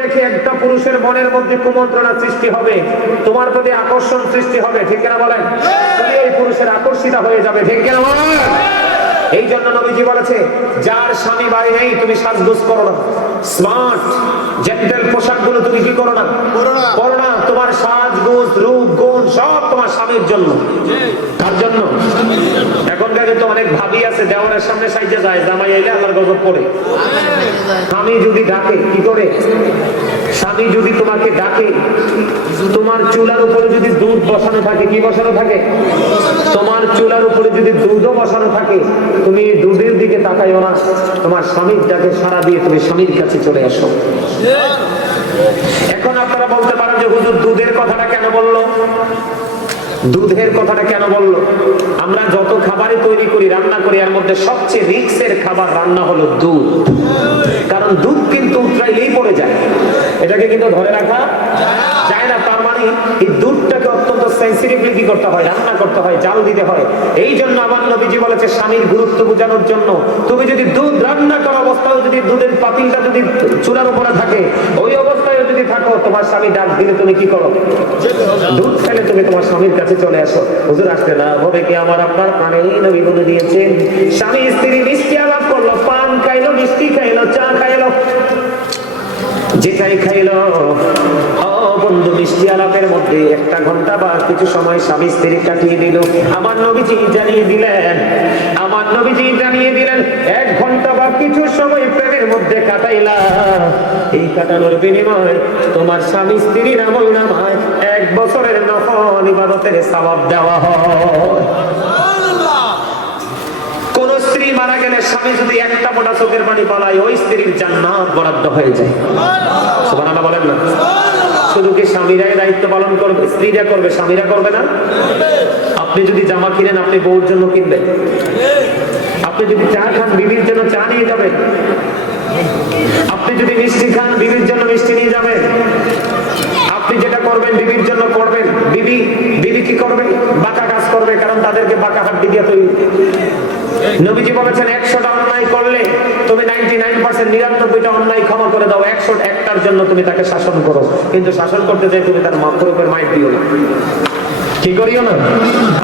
দেখে একটা পুরুষের মনের মধ্যে কুমন্ত্রণা সৃষ্টি হবে, তোমার প্রতি আকর্ষণ সৃষ্টি হবে, ঠিক কিনা বলেন? তুমি এই পুরুষের আকর্ষিত হয়ে যাবে, ঠিক কিনা বলেন? এই জন্য নবীজি বলেছে, যার স্বামী বাড়ি নেই তুমি সাজগোজ করো না, স্মার্ট জেন্টেল পোশাকগুলো তুমি কি করো না, করো না। তোমার সাজগোজ, রূপ, গুণ সব তোমার স্বামীর জন্য। কার জন্য? এখনকার কিন্তু অনেক ভাবি আছে দেওয়ারের সামনে সাইজে যায়, জামাই এলে আল্লাহর গজব পড়ে। স্বামী যদি ডাকে কি করে, স্বামী যদি তোমাকে ডাকে, তোমার চুলার উপরে যদি দুধ বসানো থাকে, কি বসানো থাকে? তোমার চুলার উপরে যদি দুধও বসানো থাকে, তুমি দুধের দিকে তাকাইও না, তোমার স্বামীর ডাকে সাড়া দিয়ে তুমি স্বামীর কাছে চলে আসো। এখন আপনারা বলতে পারেন যে হুজুর দুধের কথাটা কেন বললো? দুধের কথাটা কেন বললো? আমরা যত খাবারই তৈরি করি, রান্না করি, এর মধ্যে সবচেয়ে রিস্কের খাবার রান্না হলো দুধ। কারণ দুধ কিন্তু উতরাইলেই পড়ে যায়, এটাকে কিন্তু ধরে রাখা যায় না। তার মানে এই দুধটাকে অত্যন্ত সেন্সিটিভলি কি করতে হয়, রান্না করতে হয়, জাল দিতে হয়। এই জন্য আমার নবীজি বলেছে স্বামীর গুরুত্ব বোঝানোর জন্য, তুমি যদি দুধ রান্না করা অবস্থায় যদি দুধের পাতিলটা যদি চুলার উপরে থাকে, ওই অবস্থায় যদি থাকো, তোমার স্বামী ডাক দিলে তুমি কি করো? দুধ ফেলে তুমি তোমার স্বামীর কাছে চলে আসো। হুজুর আসতে না হবে কি আমার আপনার প্রাণে নবী বলে দিয়েছেন, স্বামী স্ত্রী মিষ্টি আলাপ করলো, পান খাইলো, মিষ্টি খাইলো, চা খাইলো, যেটাই খাইলো, বন্ধু মিষ্টি আলাপের মধ্যে একটা ঘন্টা বা কিছু সময় স্বামী স্ত্রী কাটিয়ে দিল। আমার নবীজি জানিয়ে দিলেন, আমার নবীজি জানিয়ে দিলেন, 1 ঘন্টা বা কিছু সময় প্রেমের মধ্যে কাটাইলা, এই কাটানোর বিনিময়ে তোমার স্বামী স্ত্রীর আমল নামায় 1 বছরের নফল ইবাদতের সওয়াব দেওয়া হয়। কোন স্ত্রী মারা গেলে স্বামী যদি একটা ফোঁটা চোখের পানি পালায়, ওই স্ত্রীর জান্নাত বরাদ্দ হয়ে যায়। সুবহানাল্লাহ বলেন না? শুধু কি স্বামীরাই দায়িত্ব পালন করবে? স্ত্রীরা করবে, স্বামীরা করবে না? আপনি যদি জামা কিনেন, আপনি বউর জন্য কিনবেন। আপনি যদি চা খান, বিবির জন্য চা নিয়ে যাবেন। আপনি যদি মিষ্টি খান, বিবির জন্য মিষ্টি নিয়ে যাবেন। আপনি যেটা করবেন বিবির জন্য করবেন। বিবি কি করবে? বাঁকা কাজ করবে, কারণ তাদেরকে বাঁকা হাত দিয়ে তৈরি। নবীজি বলেছেন 100টা অন্যায় করলে তুমি 99% অন্যায় ক্ষমা করে দাও, 101টার জন্য তুমি তাকে শাসন করো। কিন্তু শাসন করতে যাই তুমি তার মাথার উপর মাইর দিও না, কি করিও না।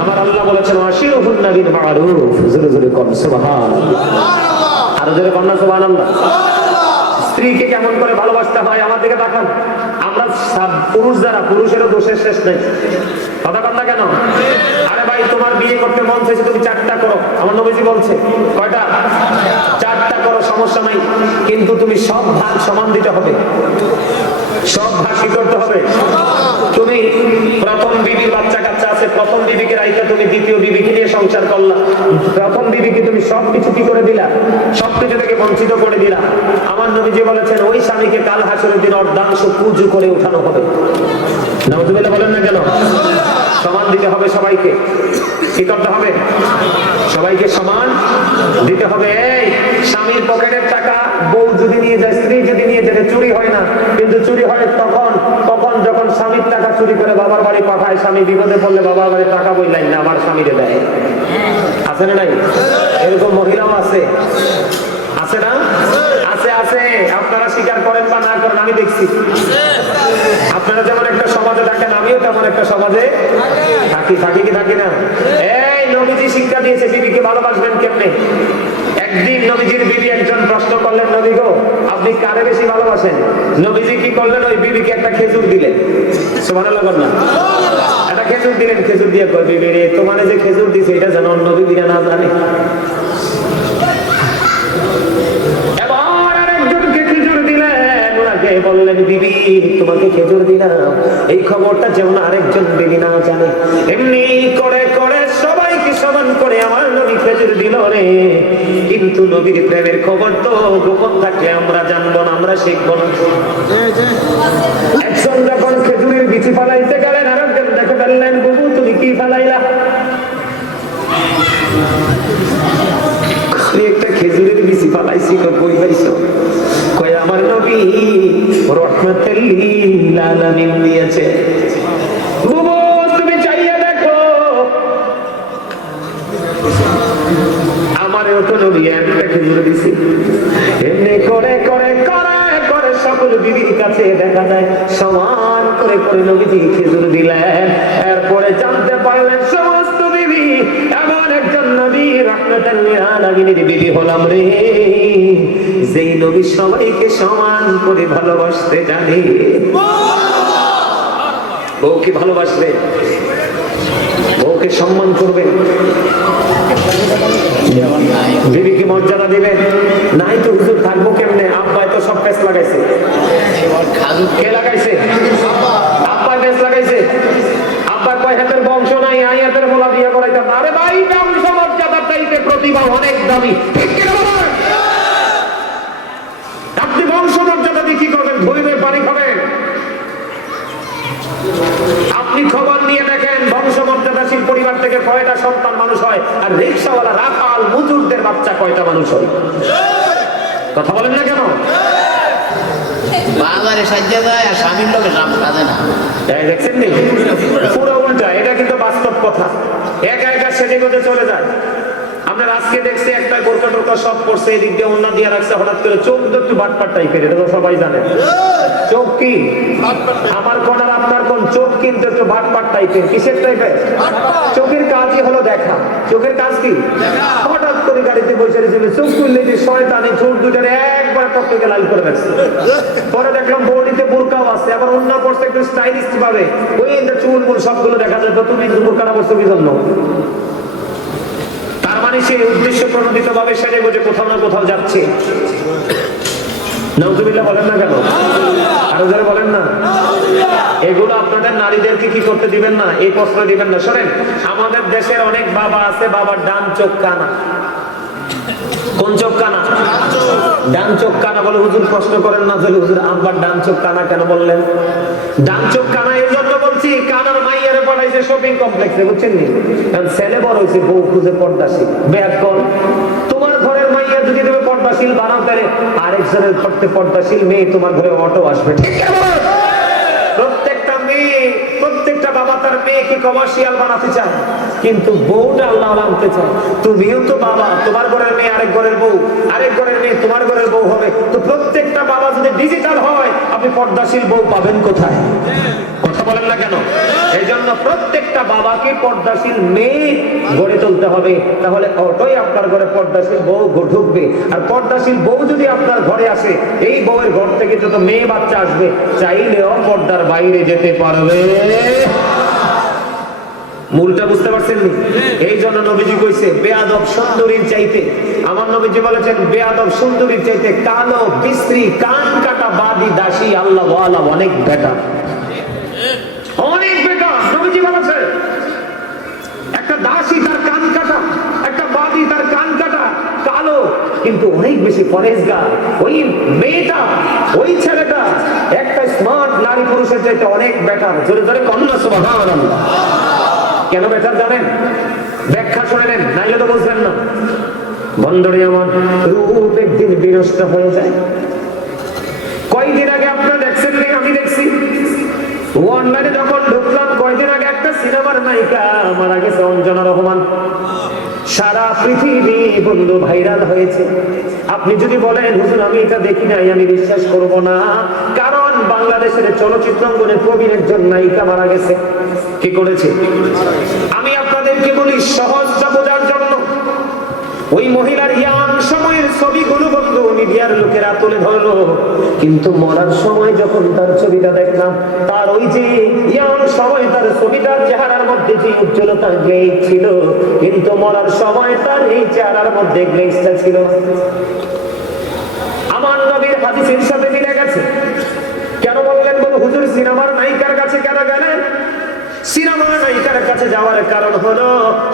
আমার আল্লাহ বলেছেন আশিরুহুন্না বিল মারুফ, জোরে জোরে কোন সুবহানাল্লাহ, আর জোরে কোন সুবহানাল্লাহ। স্ত্রীকে কেমন করে ভালোবাসতে হয় আমার দিকে তাকান। আমরা পুরুষ যারা, পুরুষেরও দোষের শেষ নেই, কথা কন না কেন? আরে ভাই, তোমার বিয়ে করতে মন চাইছে, তুমি 4টা করো, আমার নবীজি বলছে। কয়টা? 4টা করো, সমস্যা নাই, কিন্তু তুমি সব ভাগ সমান দিতে হবে। সব ভাগ কি করতে হবে? তুমি প্রথম বিবির বাচ্চা কাচ্চা আছে, প্রথম বিবিকে রাইখা তুমি দ্বিতীয় বিবিকে নিয়ে সংসার করলা, প্রথম বিবিকে তুমি সবকিছু কি করে দিলা, সবকিছু থেকে বঞ্চিত করে দিলা। আমার নবীজি বলেছেন ওই স্বামীকে কাল হাসরের দিন অর্ধাংশ পুজো করে উঠানো হবে। নাউযুবিল্লাহ বলেন না কেন? সমান দিতে হবে সবাইকে। কি করতে হবে? সবাইকে সমান দিতে হবে। এই স্বামীর পকেটের টাকা বউ যদি নিয়ে যায়, স্ত্রী যদি নিয়ে যায়, চুরি হয় না, কিন্তু চুরি হয় তখন যখন স্বামীর টাকা চুরি করে বাবার বাড়ি পাঠায়। স্বামী বিপদে পড়লে বাবার বাড়ি টাকা বইলাই না, আমার স্বামীরে দেয়। আছে না নাই? এরকম মহিলাও আছে, আছে না? আছে, আছে। আপনারা স্বীকার করেন বা না করেন, আমি দেখছি। আপনারা যেমন একটা সমাজে থাকেন, আমিও তেমন একটা সমাজে থাকি কি থাকি না? এই নবীজি শিক্ষা দিয়েছে বিবিকে ভালোবাসবেন কেমনে। একদিন নবীজির বিবি একজন প্রশ্ন করলেন, নবী গো আপনি কারে বেশি ভালোবাসেন? নবীজি কি করলেন? ওই বিবিকে একটা খেজুর দিলেন। সুবহানাল্লাহ বলেন। একটা খেজুর দিলেন, খেজুর দিয়ে কয়, বিবি রে তোমারে যে খেজুর দিছে এটা যেন অন্য বিবিরা না জানে। বললেন, বিবি তোমাকে খেজুর দিলাম, এই খবরটা যেমন আরেকজন বিবি না জানে। এমনি করে করে সবাইকে সমান করে আমার নবী খেজুর দিল রে। কিন্তু নবীর প্রেমের খবর তো গোপন থাকলে আমরা জানবো না, আমরা শিখবো না। একজন যখন খেজুরের বিচি ফালাইতে গেলেন, আরেকজন দেখে ফেললেন, বুবু তুমি কি ফালাইলা? একটা খেজুরের বিচি ফালাইছি, কই পাইছো? কই আমার নবী রহমাতুল লিল আলামিন দিয়েছে। বুবু তুমি চাইয়া দেখো, আমারও তো নবী একটা খেজুর দিয়েছে। এমনি করে করে করে করে সব সকল বিবির কাছে দেখা যায় সমান করে করে নবীজি খেজুর দিলেন। এরপরে জানতে পারলেন সমস্ত বিবি এমন একজন নবী রাহমাতাল লিল আলামিনের বিবি হলাম রে, যেই নবী সবাইকে সমান করে ভালোবাসতে জানে। বউকে ভালোবাসবে, বউকে সম্মান করবে, বিবিকে মর্যাদা দিবে। নাই তো হুজুর থাকবো কেমনে? আব্বাই তো সব পেস লাগাইছে। কে লাগাইছে? আব্বাই পেস লাগাইছে। আব্বার কয় হাতের বংশ নাই, আই হাতের মোলা বিয়ে করাইতাম। আরে ভাই বংশ মর্যাদার চাইতে প্রতিভা অনেক দামি। আপনি বংশ মর্যাদা দিয়ে কি করবেন? ধরে পানি খাবেন? আপনি খবর নিয়ে দেখেন বংশমর্যাদাশীল পরিবার থেকে কয়টা সন্তান মানুষ হয়, আর রিকশাওয়ালা রাখাল মজুরদের বাচ্চা কয়টা মানুষ হয়? কথা বলেন না কেন? বাজারে সাজ্জা যায় আর স্বামীর লোকে সাম কাঁদে না। দেখছেন নি? পুরো উল্টা। এটা কিন্তু বাস্তব কথা। একা একা সেজে গুজে চলে যায়। আমরা আজকে দেখছি একটা বোরকা টোরকা সব করছে, এদিক দিয়ে ওন্না দিয়ে রাখছে, হঠাৎ করে চোখ একটু বাটপাট টাইপের। এটা তো সবাই জানে। চোখ কি আমার কোন আর আপনার কোন? চোখ কিন্তু একটু বাটপাট টাইপের। কিসের টাইপের? চোখের কাজই হলো দেখা। চোখের কাজ কি? হঠাৎ করে গাড়িতে বসে রয়েছিল, চোখ খুললে যে শয়তানি চোখ দুটার একবার টকটকে লাল করে রাখছে। পরে দেখলাম বডিতে বোরকাও আছে, আবার ওন্না পড়ছে একটু স্টাইলিশ ভাবে, ওই চুল মুল সবগুলো দেখা যায়। তো তুমি বোরকাটা পড়ছো কি জন্য? তার মানে সে উদ্দেশ্য প্রণোদিত ভাবে সেজে গুজে কোথাও না কোথাও যাচ্ছে। নাউজুবিল্লাহ বলেন না কেন? আরো যারা বলেন না। এগুলো আপনাদের নারীদেরকে কি করতে দিবেন না, এই প্রশ্রয় দিবেন না। শোনেন, আমাদের দেশের অনেক বাবা আছে, বাবার ডান চোখ কানা। কোন চোখ কানা? ডান চোখ কানা বলে। হুজুর প্রশ্ন করেন না যে হুজুর আব্বার ডান চোখ কানা কেন বললেন? ডান চোখ কানা এই জন্য বলছি, কানার মাইয়ারে পড়াইছে শপিং কমপ্লেক্সে, বুঝছেন নি? কারণ ছেলে বড় হয়েছে, বউ খুঁজে পর্দাশীল। বেয়াক্কল, তোমার ঘরের মাইয়া যদি তুমি পর্দাশীল বানাও, তাহলে আরেকজনের ঘরতে পর্দাশীল মেয়ে তোমার ঘরে অটো আসবে। প্রত্যেকটা মেয়ে, প্রত্যেকটা বাবা তার মেয়েকে কমার্শিয়াল বানাতে চায়, কিন্তু বউটা আল্লাহ আনতে চায়। তুমিও তো বাবা, তোমার ঘরের মেয়ে আরেক ঘরের বউ, আরেক ঘরের মেয়ে তোমার ঘরের বউ হবে। তো প্রত্যেকটা বাবা যদি ডিজিটাল হয়, আপনি পর্দাশীল বউ পাবেন কোথায়? কথা বলেন না কেন? এই জন্য প্রত্যেকটা বাবাকে পর্দাশীল মেয়ে গড়ে তুলতে হবে, তাহলে অটোই আপনার ঘরে পর্দাশীল বউ ঢুকবে। আর পর্দাশীল বউ যদি আপনার ঘরে আসে, এই বউয়ের ঘর থেকে যত মেয়ে বাচ্চা আসবে, চাইলেও পর্দার বাইরে যেতে পারবে। মূলটা বুঝতে পারছেন? এই জন্য নবীজি কইছে বেয়াদব সুন্দরীর চাইতে, আমার নবীজি বলেছেন বেয়াদব সুন্দরীর চাইতে কালো বিশ্রী কান কাটা বাদী দাসী আল্লাহ ওয়ালা অনেক বেটার, অনেক বেটার। নবীজি বলেছে একটা দাসী তার কান কাটা, একটা বাদী তার কান কাটা, কালো কিন্তু অনেক বেশি পরেজগার। ওই মেয়েটা, ওই ছেলেটা একটা স্মার্ট নারী পুরুষের চাইতে অনেক বেটার। জোরে জোরে কন্যা সুবহানাল্লাহ। কেন বেটার জানেন? ব্যাখ্যা শুনে নেন, নাইলে তো বুঝবেন না। বন্ধুরে আমার, রূপ একদিন বিনষ্ট হয়ে যায়। কয়দিন আগে আপনারা দেখছেন, আমি দেখছি অনলাইনে যখন ঢুকলাম, কয়দিন আগে একটা সিনেমার নায়িকা মারা গেছে, অঞ্জনা রহমান। সারা পৃথিবী বন্ধু ভাইরাল হয়েছে। আপনি যদি বলেন হুজুর আমি এটা দেখি নাই, আমি বিশ্বাস করব না, কারণ বাংলাদেশের চলচ্চিত্র অঙ্গনে প্রবীণ একজন নায়িকা মারা গেছে। কি করেছে? আমি আপনাদেরকে বলি সহজটা বোঝার জন্য, ওই মহিলার ইয়াং সময়ের ছবিগুলো বন্ধু মিডিয়ার লোকেরা তুলে ধরলো, কিন্তু মরার সময় যখন তার ছবিটা দেখলাম, তার ওই যে ইয়াং সময় তার ছবিটার চেহারার মধ্যে যে উজ্জ্বলতা গ্লেজ ছিল, কিন্তু মরার সময় তার এই চেহারার মধ্যে গ্লেজটা ছিল। আমার নবীর হাদিসের সাথে মিলে গেছে। কেন বললেন বলো হুজুর সিনেমার নায়িকার কাছে কেন গেলেন? সিনেমার নায়িকার কাছে যাওয়ার কারণ হলো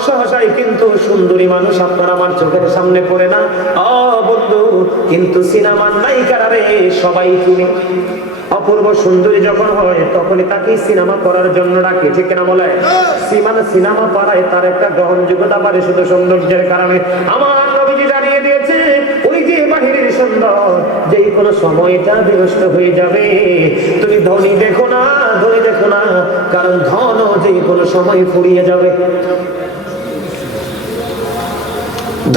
সহসাই কিন্তু সুন্দরী মানুষ আপনার আমার চোখের সামনে পড়ে না ও বন্ধু, কিন্তু সিনেমার নায়িকারা রে সবাই চিনে। অপূর্ব সুন্দরী যখন হয় তখনই তাকে সিনেমা করার জন্য ডাকে, ঠিক কিনা বলে? সিনেমা পাড়ায় তার একটা গ্রহণযোগ্যতা পারে শুধু সৌন্দর্যের কারণে। আমার নবীজি জানিয়ে দিয়েছে ওই যে বাহিরের সুন্দর যেই কোনো সময়টা বিনষ্ট হয়ে যাবে। তুমি ধনী দেখো না, ধনী দেখো না, কারণ ধন যে কোনো সময় ফুরিয়ে যাবে।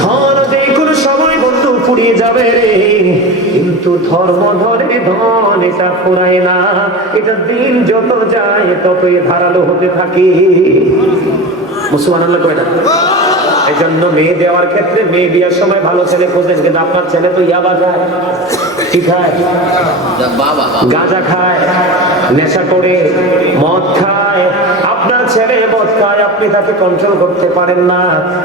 ধন যে কোনো সময় বন্ধু ফুরিয়ে যাবে রে, কিন্তু ধর্ম ধরে ধন এটা ফুরায় না, এটা দিন যত যায় ততই ধারালো হতে থাকে। সুবহানাল্লাহ কয় না? এই জন্য মেয়ে দেওয়ার ক্ষেত্রে মেয়ে বিয়ার সময় ভালো ছেলে খোঁজেন, কিন্তু আপনার ছেলে তো ইয়াবা খায়, কি খায়? গাঁজা খায়, নেশা করে, মদ খায়। আপনার ছেলে মদ খায়, আপনি তাকে কন্ট্রোল করতে পারেন না,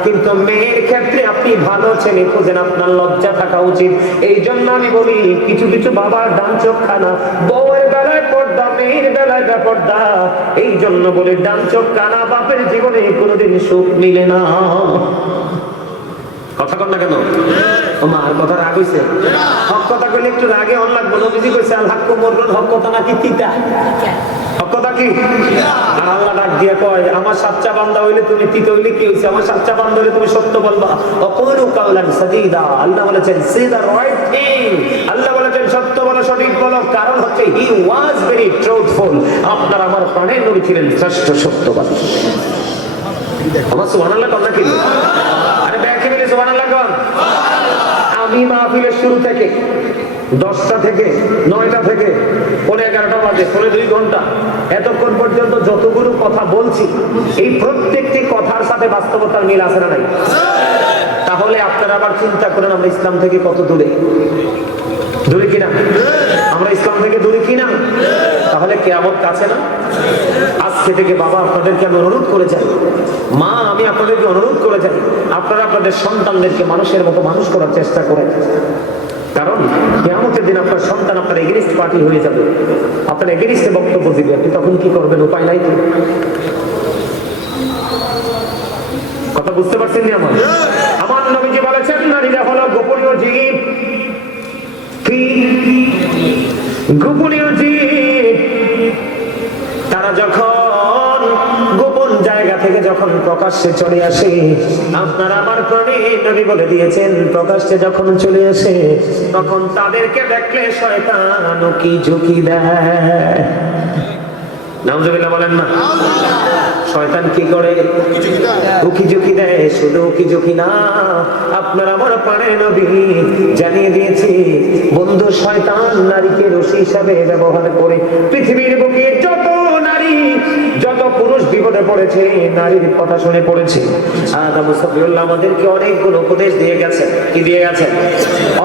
কিন্তু মেয়ের ক্ষেত্রে আপনি ভালো ছেলে খুঁজেন, আপনার লজ্জা থাকা উচিত। এই জন্য আমি বলি, কিছু কিছু বাবার ডান চোখ খানা, বউয়ের বেলায় পর্দা, মেয়ের বেলায় বেপর্দা। এই জন্য বলি, ডান চোখ কানা বাপের জীবনে কোনোদিন সুখ মিলে না। কথা কন না কেন? আমার কথা রাগ হইছে? হক কথা কইলে একটু রাগে অন লাগবে। নবীজি কইছে, আল হাক্কু মুররুন, হক কথা নাকি তিতা? হক কথা কি? আর আল্লাহ ডাক দিয়ে কয়, আমার সাচ্চা বান্দা হইলে তুমি তিতা হইলে কি হইছে? আমার সাচ্চা বান্দা হইলে তুমি সত্য বলবা। ওয়াকুলু কাওলান সাদীদা। আল্লাহ বলেছেন সে দা রাইট থিং। আল্লাহ বলেছেন সত্য বলো, সঠিক বলো। কারণ হচ্ছে হি ওয়াজ ভেরি ট্রুথফুল। আপনার আমার প্রাণের নবী ছিলেন শ্রেষ্ঠ সত্যবাদী। আমার সুবহানাল্লাহ কন না কি? আরে ব্যাকে বলে সুবহানাল্লাহ কন। আমি মাহফিলের শুরু থেকে 10টা থেকে 9টা থেকে 11:30 বাজে, 2 ঘন্টা, এতক্ষণ পর্যন্ত যতগুলো কথা বলছি, এই প্রত্যেকটি কথার সাথে বাস্তবতার মিল আছে না নাই? তাহলে আপনারা আবার চিন্তা করেন, আমরা ইসলাম থেকে কত দূরে? দূরে কিনা? আমরা ইসলাম থেকে দূরে কিনা? তাহলে কিয়ামত কাছে না? আজকে থেকে বাবা আপনাদেরকে আমি অনুরোধ করে যাই, মা আমি আপনাদেরকে অনুরোধ করে যাই, আপনারা আপনাদের সন্তানদেরকে মানুষের মতো মানুষ করার চেষ্টা করেন। কারণ কিয়ামতের দিন আপনার সন্তান আপনার এগেনিস্ট পার্টি হয়ে যাবে, আপনার এগেনিস্টে বক্তব্য দিবে, আপনি তখন কি করবেন? উপায় নাই তো। কথা বুঝতে পারছেন না? আমার নবীজি বলেছেন, নারীরা হলো গোপনীয় জীব। কি গোপনীয় জীব? তারা যখন গোপন জায়গা থেকে যখন প্রকাশ্যে চলে আসে, আপনারা আমার প্রাণের নবী বলে দিয়েছেন, প্রকাশ্যে যখন চলে আসে তখন তাদেরকে দেখলে শয়তান উকি ঝুঁকি দেয়। নাউজুবিল্লাহ বলেন না? শয়তান কি করে? উকি ঝুঁকি দেয়। শুধু উকি ঝুঁকি না, আপনার আমার প্রাণের নবী জানিয়ে দিয়েছি, বন্ধু শয়তান নারীকে রশি হিসাবে ব্যবহার করে পৃথিবীর বুকে যত নারী, যত পুরুষ বিপদে পড়েছে, নারীর কথা শুনে পড়েছে। আদম সফিউল্লাহ আমাদেরকে অনেকগুলো উপদেশ দিয়ে গেছেন। কি দিয়ে গেছেন?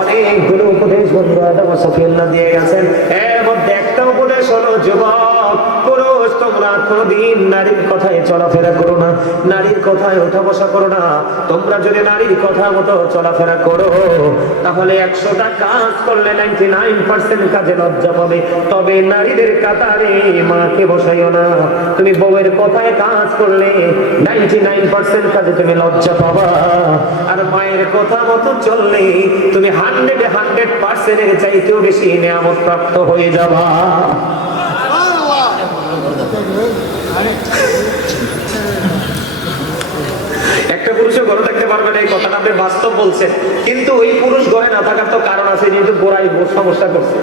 অনেকগুলো উপদেশ বন্ধু আদম সফিউল্লাহ দিয়ে গেছেন। এর মধ্যে একটা উপদেশ হলো, যুবক পুরুষ তোমরা কোনদিন নারীর কথায় চলাফেরা করো না, নারীর কথায় ওঠা বসা করো না। তোমরা যদি নারীর কথা মতো চলাফেরা করো, তাহলে 100টা কাজ করলে 99% কাজে লজ্জা পাবে। তবে নারীদের কাতারে মাকে বসাইও না। তুমি বউয়ের কথায় কাজ করলে 99% কাজে তুমি লজ্জা পাবা, আর মায়ের কথা মতো চললে তুমি 100% এর চাইতেও বেশি নিয়ামত প্রাপ্ত হয়ে যাবা। একটা পুরুষের ঘরে থাকতে পারবে না, এই কথাটা আপনি বাস্তব বলছেন, কিন্তু ওই পুরুষ ঘরে না থাকার তো কারণ আছে, যেহেতু গোড়াই সমস্যা করছে।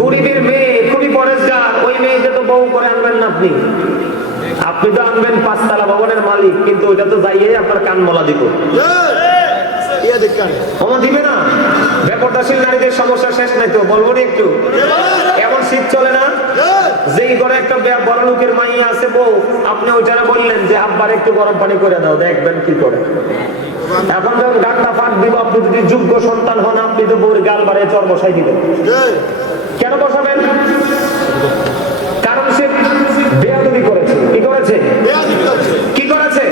গরিবের মেয়ে খুবই পরেশগার, ওই মেয়েকে তো বউ করে আনবেন না আপনি। আপনি তো আনবেন 5 তলা ভবনের মালিক, কিন্তু ওইটা তো যাইয়ে আপনার কান মলা দিব। দিবে না। বেপরদাশীল নারীদের সমস্যা শেষ নাই তো, বলবো না একটু? এমন শীত চলে না, যেই ঘরে একটা বড় লোকের মাইয়া আছে বউ, আপনি ওইটারে বললেন যে আব্বার একটু গরম পানি করে দাও, দেখবেন কি করে। এখন যখন গানটা ফাঁক দিব, আপনি যদি যোগ্য সন্তান হন, আপনি তো বউর গাল বাড়িয়ে চর বসাই দিবেন। কেন বসাবেন? কারণ সে বেয়াদবি করেছে। কি করেছে? কি করেছে?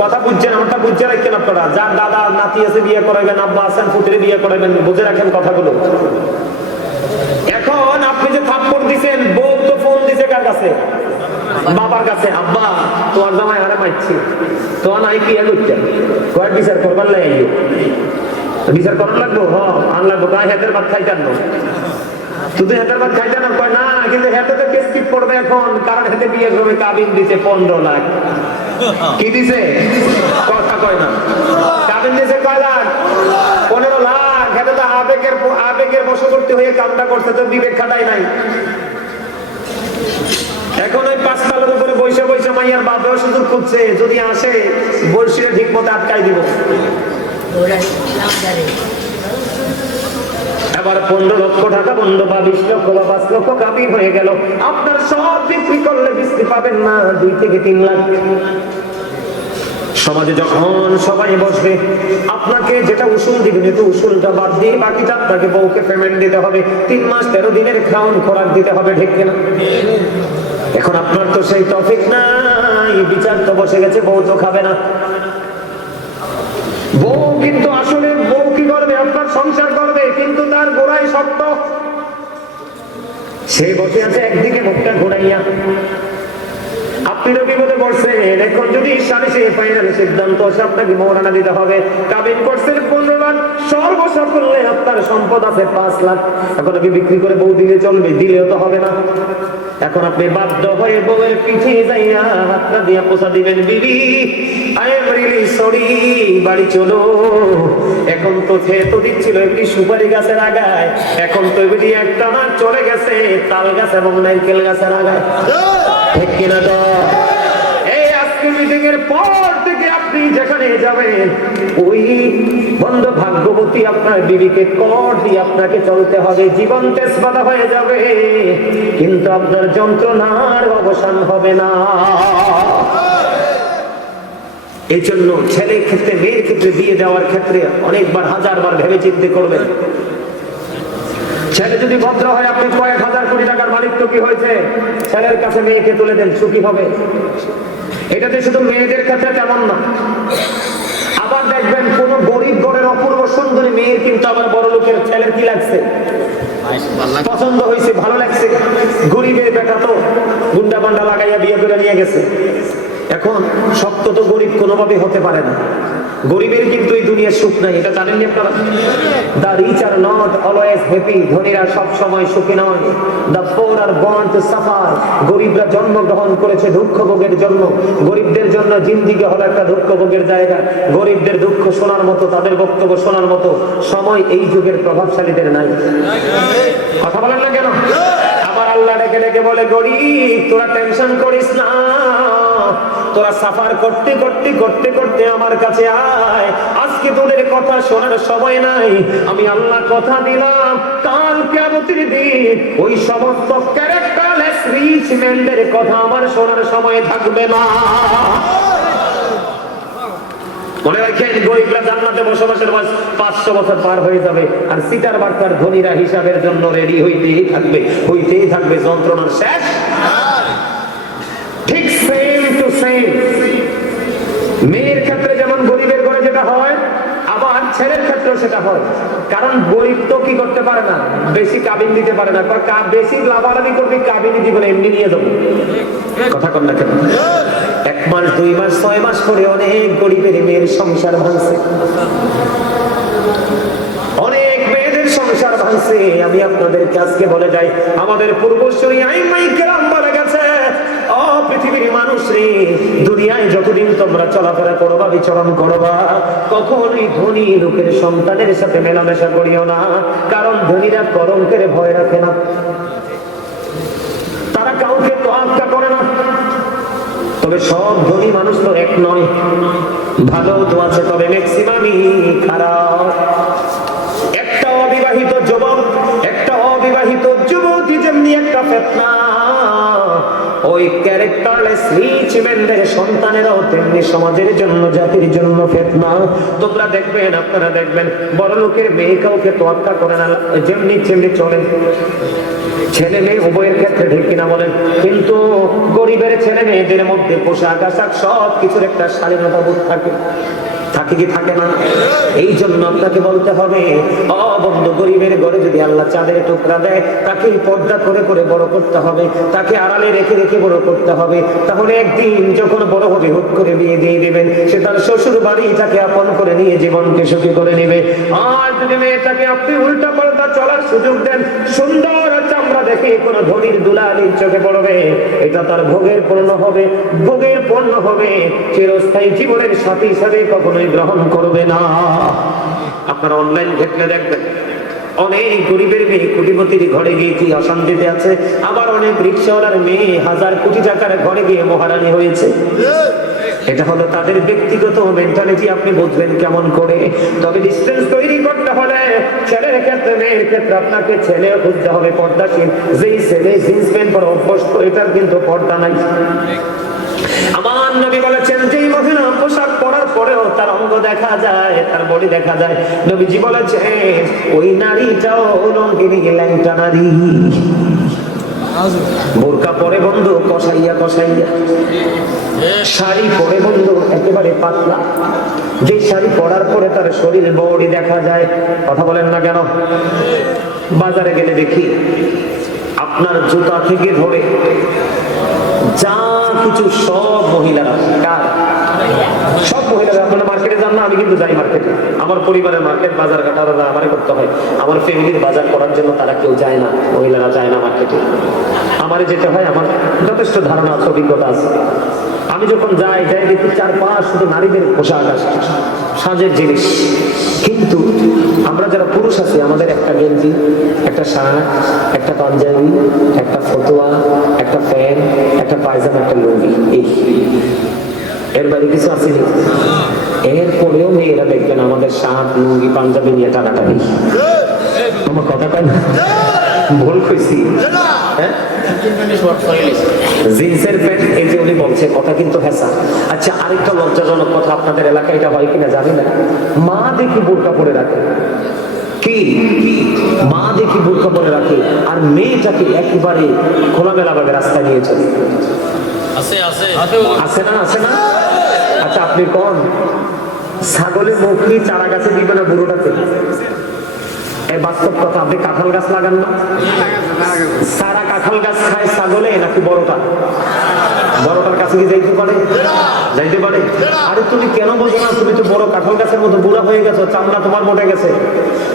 কথা বুঝছেন? আমারটা বুঝছে রাখেন আপনারা। যার দাদা নাতি আছে বিয়ে করাবেন, আব্বা আছেন পুত্রে বিয়ে করাবেন, বুঝে রাখেন কথাগুলো। এখন আপনি যে থাপ্পড় দিছেন, বউ তো ফোন দিছে কার কাছে? বাবার কাছে। আব্বা তোমার জামাই হারে মারছি, তোমার নাই কি করতে কয়েক বিচার করবার লাগে, বিচার করার লাগবো। আন লাগবো গায়ে হাতের ভাত খাইতেন না, শুধু হাতের ভাত খাইতেন না। কয় না, কিন্তু হাতে তো কেস কিট পড়বে এখন, কারণ হাতে বিয়ে করবে। কাবিন দিছে 15 লাখ। কি দিছে? কথা কয় না। কাবিন দিছে কয় লাখ? 15 লাখ। এটা তো আবেগের বশবর্তী হয়ে কামটা করছে, তো বিবেক খাটাই নাই। এখন ওই 5 তলার উপরে বৈশা বৈশা মাইয়ার বাপেও সুযোগ খুঁজছে, যদি আসে বর্ষিরে ঠিক মতো আটকাই দিব। এবার 15 লক্ষ টাকা বন্ধ বা 20 লক্ষ বা 5 লক্ষ কাবিন হয়ে গেল, আপনার সব বিক্রি করলে কিস্তি পাবেন না 2 থেকে 3 লাখ। সমাজে যখন সবাই বসবে, আপনাকে যেটা উসুল দিবেন একটু উসুলটা বাদ দিয়ে বাকিটা আপনাকে বউকে পেমেন্ট দিতে হবে, 3 মাস 13 দিনের খাওয়ান খোরাক দিতে হবে, ঠিক কিনা? এখন আপনার তো সেই তৌফিক নাই, বিচার তো বসে গেছে, বউ তো খাবে না। বউ কিন্তু আসলে বউ কি করবে? আপনার সংসার করবে, কিন্তু তার গোড়াই শক্ত। সে বসে আছে একদিকে মুখটা ঘুরাইয়া। আপনি তো বিপদে পড়ছেন, এখন যদি সালিশে ফাইনাল সিদ্ধান্ত আসে আপনাকে মওলানা দিতে হবে। কাবিন করছেন 15 লাখ, সর্বসাফল্যে আপনার সম্পদ আছে 5 লাখ। এখন আপনি বিক্রি করে বউ দিলে চলবে? দিলেও তো হবে না। এখন আপনি বাধ্য হয়ে বউয়ের পিঠে যাইয়া হাতটা দিয়া পোষা দিবেন, বিবি আই এম রিয়েলি সরি, বাড়ি চলো। এখন তো খেতো দিচ্ছিল এমনি সুপারি গাছের আগায়, এখন তো এমনি একটা না চলে গেছে তাল গাছ এবং নারকেল গাছের আগায়, ঠিক কিনা? তো এই আজকে মিটিং এর পর থেকে আপনি যেখানে যাবেন, ওই বন্ধ ভাগ্যবতী আপনার বিবিকে কর দিয়ে আপনাকে চলতে হবে। জীবন তেজপাতা হয়ে যাবে, কিন্তু আপনার যন্ত্রণার অবসান হবে না। এই জন্য ছেলের ক্ষেত্রে মেয়ের ক্ষেত্রে বিয়ে দেওয়ার ক্ষেত্রে অনেকবার 1000 বার ভেবে চিন্তে করবেন। ছেলে যদি ভদ্র হয়, আপনি কয়েক হাজার কোটি টাকার মালিক তো কি হয়েছে, ছেলের কাছে মেয়েকে তুলে দেন, সুখী হবে। এটাতে শুধু মেয়েদের ক্ষেত্রে তেমন না, আবার দেখবেন কোন গরিব ঘরের অপূর্ব সুন্দরী মেয়ের কিন্তু আবার বড় লোকের ছেলের কি লাগছে, পছন্দ হয়েছে, ভালো লাগছে। গরিবের বেটা তো গুন্ডা বান্ডা লাগাইয়া বিয়ে করে নিয়ে গেছে। এখন শক্ত তো গরিব কোনোভাবে হতে পারে না, গরিবের কিন্তু এই দুনিয়ার সুখ নাই, এটা জানেননি আপনারা? The rich are not always happy, ধনীরা সব সময় সুখী নয়। The poor are born to suffer, গরিবরা জন্মগ্রহণ করেছে দুঃখ ভোগের জন্য। গরিবদের জন্য জিন্দিগি হলো একটা দুঃখ ভোগের জায়গা। গরিবদের দুঃখ শোনার মতো, তাদের বক্তব্য শোনার মতো সময় এই যুগের প্রভাবশালীদের নাই। কথা বলেন না কেন? আবার আল্লাহ ডেকে ডেকে বলে, গরিব তোরা টেনশন করিস না, তোরা সাফার করতে করতে করতে করতে আমার কাছে আয়। আজকে তোদের কথা শোনার সময় নাই, আমি আল্লাহ কথা দিলাম কাল কিয়ামতের দিন ওই সমস্ত ক্যারেক্টারলেস রিচ ম্যানদের কথা আমার শোনার সময় থাকবে না। মনে রাখেন, গরিবরা জান্নাতে বসবাসের বয়স 500 বছর পার হয়ে যাবে, আর সিটার বাট্টার ধনীরা হিসাবের জন্য রেডি হইতেই থাকবে, যন্ত্রণার শেষ। ঠিক সেম টু সেম মেয়ের ক্ষেত্রে যেমন গরিবের ঘরে যেটা হয়, আবার ছেলের ক্ষেত্রেও সেটা হয়। কারণ গরিব তো কি করতে পারে না, বেশি কাবিন দিতে পারে না, বেশি লাভালাভি করবে, কাবিনই দিব না, এমনি নিয়ে যাবো। কথা কন না কেন? 1 মাস 2 মাস 6 মাস পরে অনেক গরিবের মেয়ের সংসার ভাঙছে, অনেক মেয়েদের সংসার ভাঙছে। আমি আপনাদেরকে আজকে বলে যাই, আমাদের পূর্বসূরি আইমাই কেরাম বলে গেছে, ও পৃথিবীর মানুষ রে, দুনিয়ায় যতদিন তোমরা চলাফেরা করবা, বিচরণ করবা, কখনোই ধনী লোকের সন্তানের সাথে মেলামেশা করিও না। কারণ ধনীরা কলঙ্কের ভয় রাখে না, তারা কাউকে তোয়াক্কা করে না। তবে সব ধনী মানুষ তো এক নয়, ভালো তো আছে, তবে ম্যাক্সিমামই খারাপ। একটা অবিবাহিত যুবক, একটা অবিবাহিত যুবতী যেমনি একটা ফিতনা, ওই ক্যারেক্টারলেস রিচ ম্যানদের সন্তানেরাও তেমনি সমাজের জন্য, জাতির জন্য ফিতনা। তোমরা দেখবেন, আপনারা দেখবেন, বড় লোকের মেয়ে কাউকে তোয়াক্কা করে না, যেমনি তেমনি চলেন। ছেলে মেয়ে উভয়ের ক্ষেত্রে, ঠিক কিনা বলেন? কিন্তু গরিবের ছেলে মেয়েদের মধ্যে পোশাক আশাক সব কিছুর একটা স্বাধীনতা বোধ থাকে, থাকে কি থাকে না? এই জন্য আপনাকে বলতে হবে, বন্ধু, গরিবের ঘরে যদি আল্লাহ চাঁদের টুকরা দেয়, তাকে পর্দা করে করে বড় করতে হবে, তাকে আড়ালে রেখে রেখে বড় করতে হবে। তাহলে একদিন যখন বড় হবে, হুট করে বিয়ে দিয়ে দেবেন, সে তার শ্বশুর বাড়িটাকে আপন করে নিয়ে জীবনকে সুখী করে নেবে। আর যদি মেয়েটাকে আপনি উল্টা পাল্টা চলার সুযোগ দেন, সুন্দর চামড়া দেখে কোন ধনীর দুলালির চোখে পড়বে, এটা তার ভোগের পণ্য হবে, ভোগের পণ্য হবে, চিরস্থায়ী জীবনের সাথী হিসাবে কখনোই গ্রহণ করবে না। আপনারা অনলাইন ঘেটলে দেখবেন, অনেক গরিবের মেয়ে কোটিপতির ঘরে গিয়ে কি অশান্তিতে আছে, আবার অনেক রিক্সাওয়ালার মেয়ে 1000 কোটি টাকার ঘরে গিয়ে মহারানী হয়েছে। এটা হলো তাদের ব্যক্তিগত মেন্টালিটি, আপনি বুঝবেন কেমন করে। তবে ডিসটেন্স তৈরি করতে হলে ছেলের ক্ষেত্রে মেয়ের ক্ষেত্রে আপনাকে ছেলে খুঁজতে হবে পর্দাশীল। যেই ছেলে জিন্স প্যান্ট পরে অভ্যস্ত, এটার কিন্তু পর্দা নাই। আমার নবী বলেছেন যেই মহিলা পোশাক পরার পরেও তার অঙ্গ দেখা যায়, তার বডি দেখা যায়, নবীজি বলেছেন ওই নারীটাও লঙ্গিনী ল্যাংটা নারী। বোরকা পরে বন্ধু কষাইয়া কষাইয়া, শাড়ি পরে বন্ধু একেবারে পাতলা, যে শাড়ি পরার পরে তার শরীর বডি দেখা যায়। কথা বলেন না কেন? বাজারে গেলে দেখি আপনার জুতা থেকে ধরে যা কিছু সব মহিলারা, কার? সব মহিলারা। আপনারা মার্কেটে যান না? আমি কিন্তু যাই মার্কেটে, আমার পরিবারের মার্কেট বাজার ঘাটারা আমারই করতে হয়। আমার ফ্যামিলির বাজার করার জন্য তারা কেউ যায় না, মহিলারা যায় না মার্কেটে, আমারে যেতে হয়। আমার যথেষ্ট ধারণা আছে, অভিজ্ঞতা আছে। আমি যখন যাই দেখি চারপাশ শুধু নারীদের পোশাক আছে, সাজের জিনিস। কিন্তু আমরা যারা পুরুষ আছি, আমাদের একটা গেঞ্জি, একটা শার্ট, একটা পাঞ্জাবি, একটা ফতুয়া, একটা প্যান্ট, একটা পায়জামা, একটা লুঙ্গি, এই এর বাইরে কিছু আসেনি। এরপরেও মেয়েরা দেখবেন আমাদের শার্ট লুঙ্গি পাঞ্জাবি নিয়ে টানাটানি। আমার কথা কয় না? ভুল কইছি? হ্যাঁ, জিন্সের প্যান্ট, এই যে উনি বলছে কথা কিন্তু হেসা। আচ্ছা, আরেকটা লজ্জাজনক কথা, আপনাদের এলাকায় এটা হয় কিনা জানি না, মা দেখি বোরকা পরে রাখে। কি মা দেখি বোরকা পরে রাখে, আর মেয়েটাকে একেবারে খোলামেলা ভাবে রাস্তায় নিয়ে চলে। আছে না? আছে না? আচ্ছা, আপনি কোন ছাগলের মুখ কি চারা গাছে দিবে না বুড়োটাতে? এই বাস্তব কথা। আপনি কাঁঠাল গাছ লাগান না? সারা কাঁঠাল গাছ খায় ছাগলে নাকি বড়টা? বড়টার কাছে কি যাইতে পারে? যাইতে পারে? আরে তুমি কেন বোঝো না? তুমি তো বড় কাঁঠাল গাছের মতো বুড়া হয়ে গেছো, চামড়া তোমার মোটে গেছে।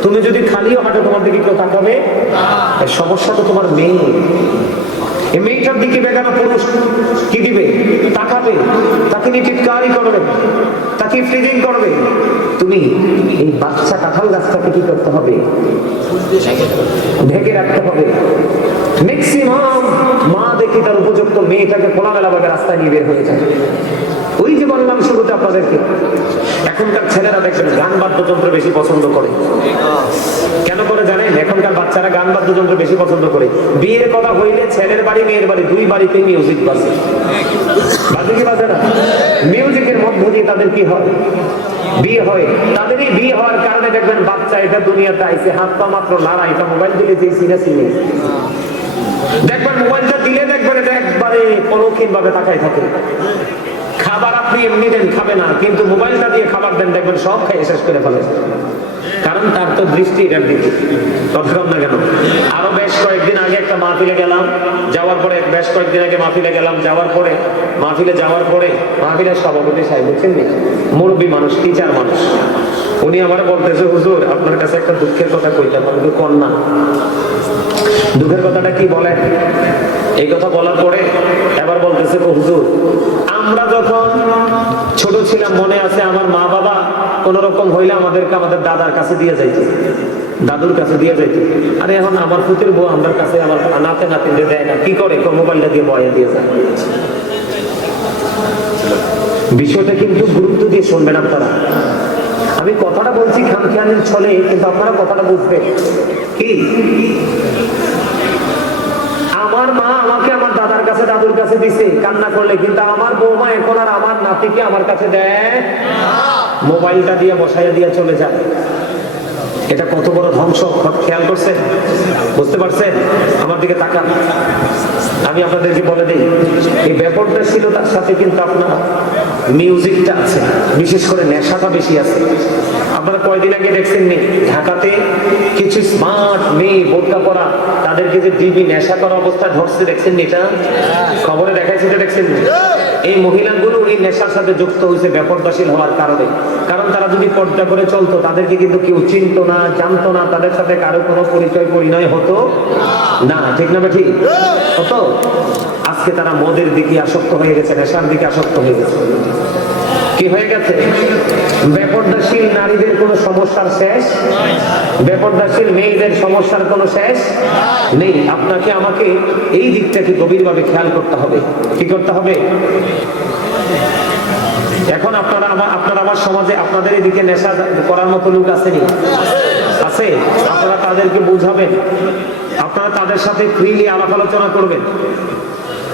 তুমি যদি খালিও হাঁটো, তোমার দিকে কেউ তাকাবে? সমস্যা তো তোমার মেয়ে। এই মেয়েটার দিকে বেগানো পুরুষ কি দিবে? তাকাবে, তাকে নিয়ে চিৎকারই করবে, তাকে ফ্রিজিং করবে। তুমি এই বাচ্চা কাঁঠাল গাছটাকে কি করতে হবে? ঢেকে রাখতে হবে। ম্যাক্সিমাম মা দেখি তার উপযুক্ত মেয়েটাকে খোলামেলা ভাবে রাস্তায় নিয়ে বের হয়ে যায়। ওই যে বললাম শুরুতে আপনাদেরকে, এখনকার ছেলেরা দেখবেন গান বাদ্যযন্ত্র বেশি পছন্দ করে। কেন করে জানেন? এখনকার বাচ্চারা গান বাদ্যযন্ত্র বেশি পছন্দ করে। বিয়ের কথা হইলে ছেলের বাড়ি মেয়ের বাড়ি দুই বাড়িতে মিউজিক বাজে। বাজে কি বাজে না? মিউজিকের মধ্য দিয়ে তাদের কি হয়? বিয়ে হয়। তাদের এই বিয়ে হওয়ার কারণে দেখবেন বাচ্চা এটা দুনিয়াতে আইছে, হাত পা মাত্র নাড়া, এটা মোবাইল দিলে যে সিনে সিনে দেখবেন, মোবাইলটা দিলে দেখবেন এটা একবারে পলক্ষীন ভাবে তাকায় থাকে। খাবার আপনি এমনি দেন, খাবে না, কিন্তু মোবাইলটা দিয়ে খাবার দেন, দেখবেন সব খাইয়ে শেষ করে ফেলে। কারণ তার তো দৃষ্টি এটার দিকে। তৎক্ষণ না কেন? আরো বেশ কয়েকদিন আগে একটা মাহফিলে গেলাম, যাওয়ার পরে বেশ কয়েকদিন আগে মাহফিলে গেলাম, যাওয়ার পরে মাহফিলের সভাপতি সাহেব, বুঝছেন নি, মুরব্বী মানুষ, টিচার মানুষ, উনি আমার বলতেছে, হুজুর আপনার কাছে একটা দুঃখের কথা কইতাম। আমি তো কন্যা। দুঃখের কথাটা কি বলেন? এই কথা বলার পরে এবার বলতেছে, হুজুর আমরা যখন ছোট ছিলাম মনে আছে, আমার মা বাবা কোন রকম হইলে আমাদেরকে আমাদের দাদার কাছে দিয়ে যাইতো, দাদুর কাছে দিয়ে যাইতো। আরে এখন আমার পুতির বউ আমার কাছে আমার নাতে নাতিনদের দেয় না, কি করে? মোবাইলটা দিয়ে বয়া দিয়ে যায়। বিষয়টা কিন্তু গুরুত্ব দিয়ে শুনবেন আপনারা। আমি কথাটা বলছি খামখেয়ালির ছলে, কিন্তু আপনারা কথাটা বুঝবেন। কি আমার মা আমাকে আমার দাদার কাছে দাদুর কাছে দিছে কান্না করলে, কিন্তু আমার বৌমা এখন আর আমার নাতিকে আমার কাছে দেয়, মোবাইলটা দিয়ে বসাইয়া দিয়ে চলে যায়। এটা কত বড় ধ্বংস, খেয়াল করছেন? বুঝতে পারছেন? আমার দিকে তাকান। আমি আপনাদেরকে বলে দিই, এই ব্যাপারটাশীলতার সাথে কিন্তু আপনার মিউজিকটা আছে, বিশেষ করে নেশাটা বেশি আছে। আপনারা কয়দিন আগে দেখছেন নি, ঢাকাতে কিছু স্মার্ট মেয়ে বোরকা পরা, তাদেরকে যে ডিবি নেশা করা অবস্থায় ধরছে, দেখছেন নি? এটা খবরে দেখাইছে, দেখছেন নি? এই মহিলাগুলো এই নেশার সাথে যুক্ত হয়েছে বেপরদাশীল হওয়ার কারণে। কারণ তারা যদি পর্দা করে চলতো, তাদেরকে কিন্তু কেউ চিনতো না, জানতো না, তাদের সাথে কারো কোনো পরিচয় পরিণয় হতো না। ঠিক না ঠিক? হতো। আজকে তারা মদের দিকে আসক্ত হয়ে গেছে, নেশার দিকে আসক্ত হয়ে গেছে। কি হয়ে গেছে? বেপরদাশীল নারীদের কোনো সমস্যার শেষ, বেপরদাশীল মেয়েদের সমস্যার কোনো শেষ নেই। আপনাকে আমাকে এই দিকটাকে গভীরভাবে খেয়াল করতে হবে। কি করতে হবে? এখন আপনারা আমার সমাজে আপনাদের এদিকে নেশা করার মতো লোক আসেনি, আছে? আপনারা তাদেরকে বুঝাবেন, আপনারা তাদের সাথে ফ্রিলি আলাপ আলোচনা করবেন,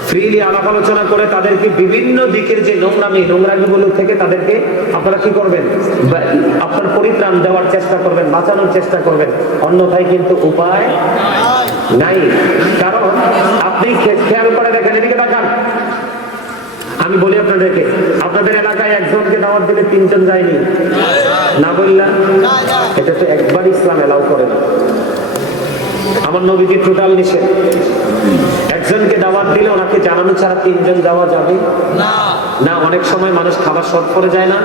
ফ্রিলি আলাপ আলোচনা করে তাদেরকে বিভিন্ন দিকের যে নোংরামিগুলো থেকে তাদেরকে আপনারা কি করবেন, আপনার পরিত্রাণ দেওয়ার চেষ্টা করবেন, বাঁচানোর চেষ্টা করবেন। অন্যথায় কিন্তু উপায় নাই। কারণ আপনি খেয়াল করে দেখেন, এদিকে তাকান, আমি বলি আপনাদেরকে, আপনাদের এলাকায় একজনকে দাওয়াত দিলে 3 জন যায়নি না বললাম, এটা তো একবার ইসলাম এলাও করে না। আমার নবীজি টোটাল নিষেধ, একজনকে দাওয়াত দিলে ওনাকে জানানো ছাড়া 3 জন যাওয়া যাবে না। অনেক সময় মানুষ খাবার শর্ট করে যায় না,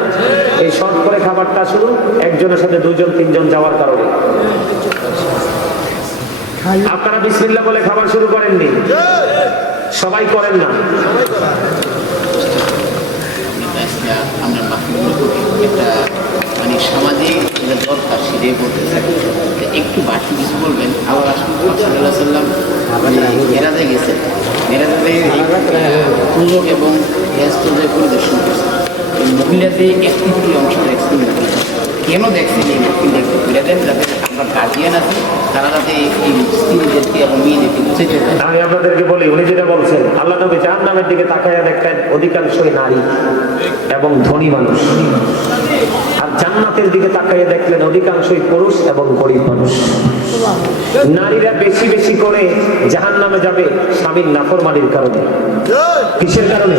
এই শর্ট করে খাবারটা শুধু একজনের সাথে 2 জন 3 জন যাওয়ার কারণে। আপনারা বিসমিল্লাহ বলে খাবার শুরু করেননি, সবাই করেন না। আমরা একটা মানে সামাজিক যেটা দরকার সেটাই বলতে থাকি, একটু বাড়তি কিছু বলবেন। আবার রাসূলুল্লাহ সাল্লাল্লাহু আলাইহি ওয়াসাল্লাম মেরাজে গেছেন, মেরাজে পূজক এবং গৃহস্থদের পরিদর্শন করেছেন। মহিলাদের একটি অংশ দেখছেন, কেন দেখছেন এই মহিলা একটু ফিরে দেন, যাতে আমরা গার্জিয়ান আছি তারা যাতে এই স্ত্রীদেরকে এবং মেয়েদেরকে বুঝাইতে পারে। আমি আপনাদেরকে বলি, উনি যেটা বলছেন, আল্লাহ নবী জাহান্নামের দিকে তাকাইয়া দেখতেন অধিকাংশই নারী এবং ধনী মানুষ, আর জান্নাতের দিকে তাকাইয়া দেখলেন অধিকাংশই পুরুষ এবং গরিব মানুষ। নারীরা বেশি বেশি করে জাহান্নামে যাবে স্বামীর নাফরমানির কারণে। কিসের কারণে?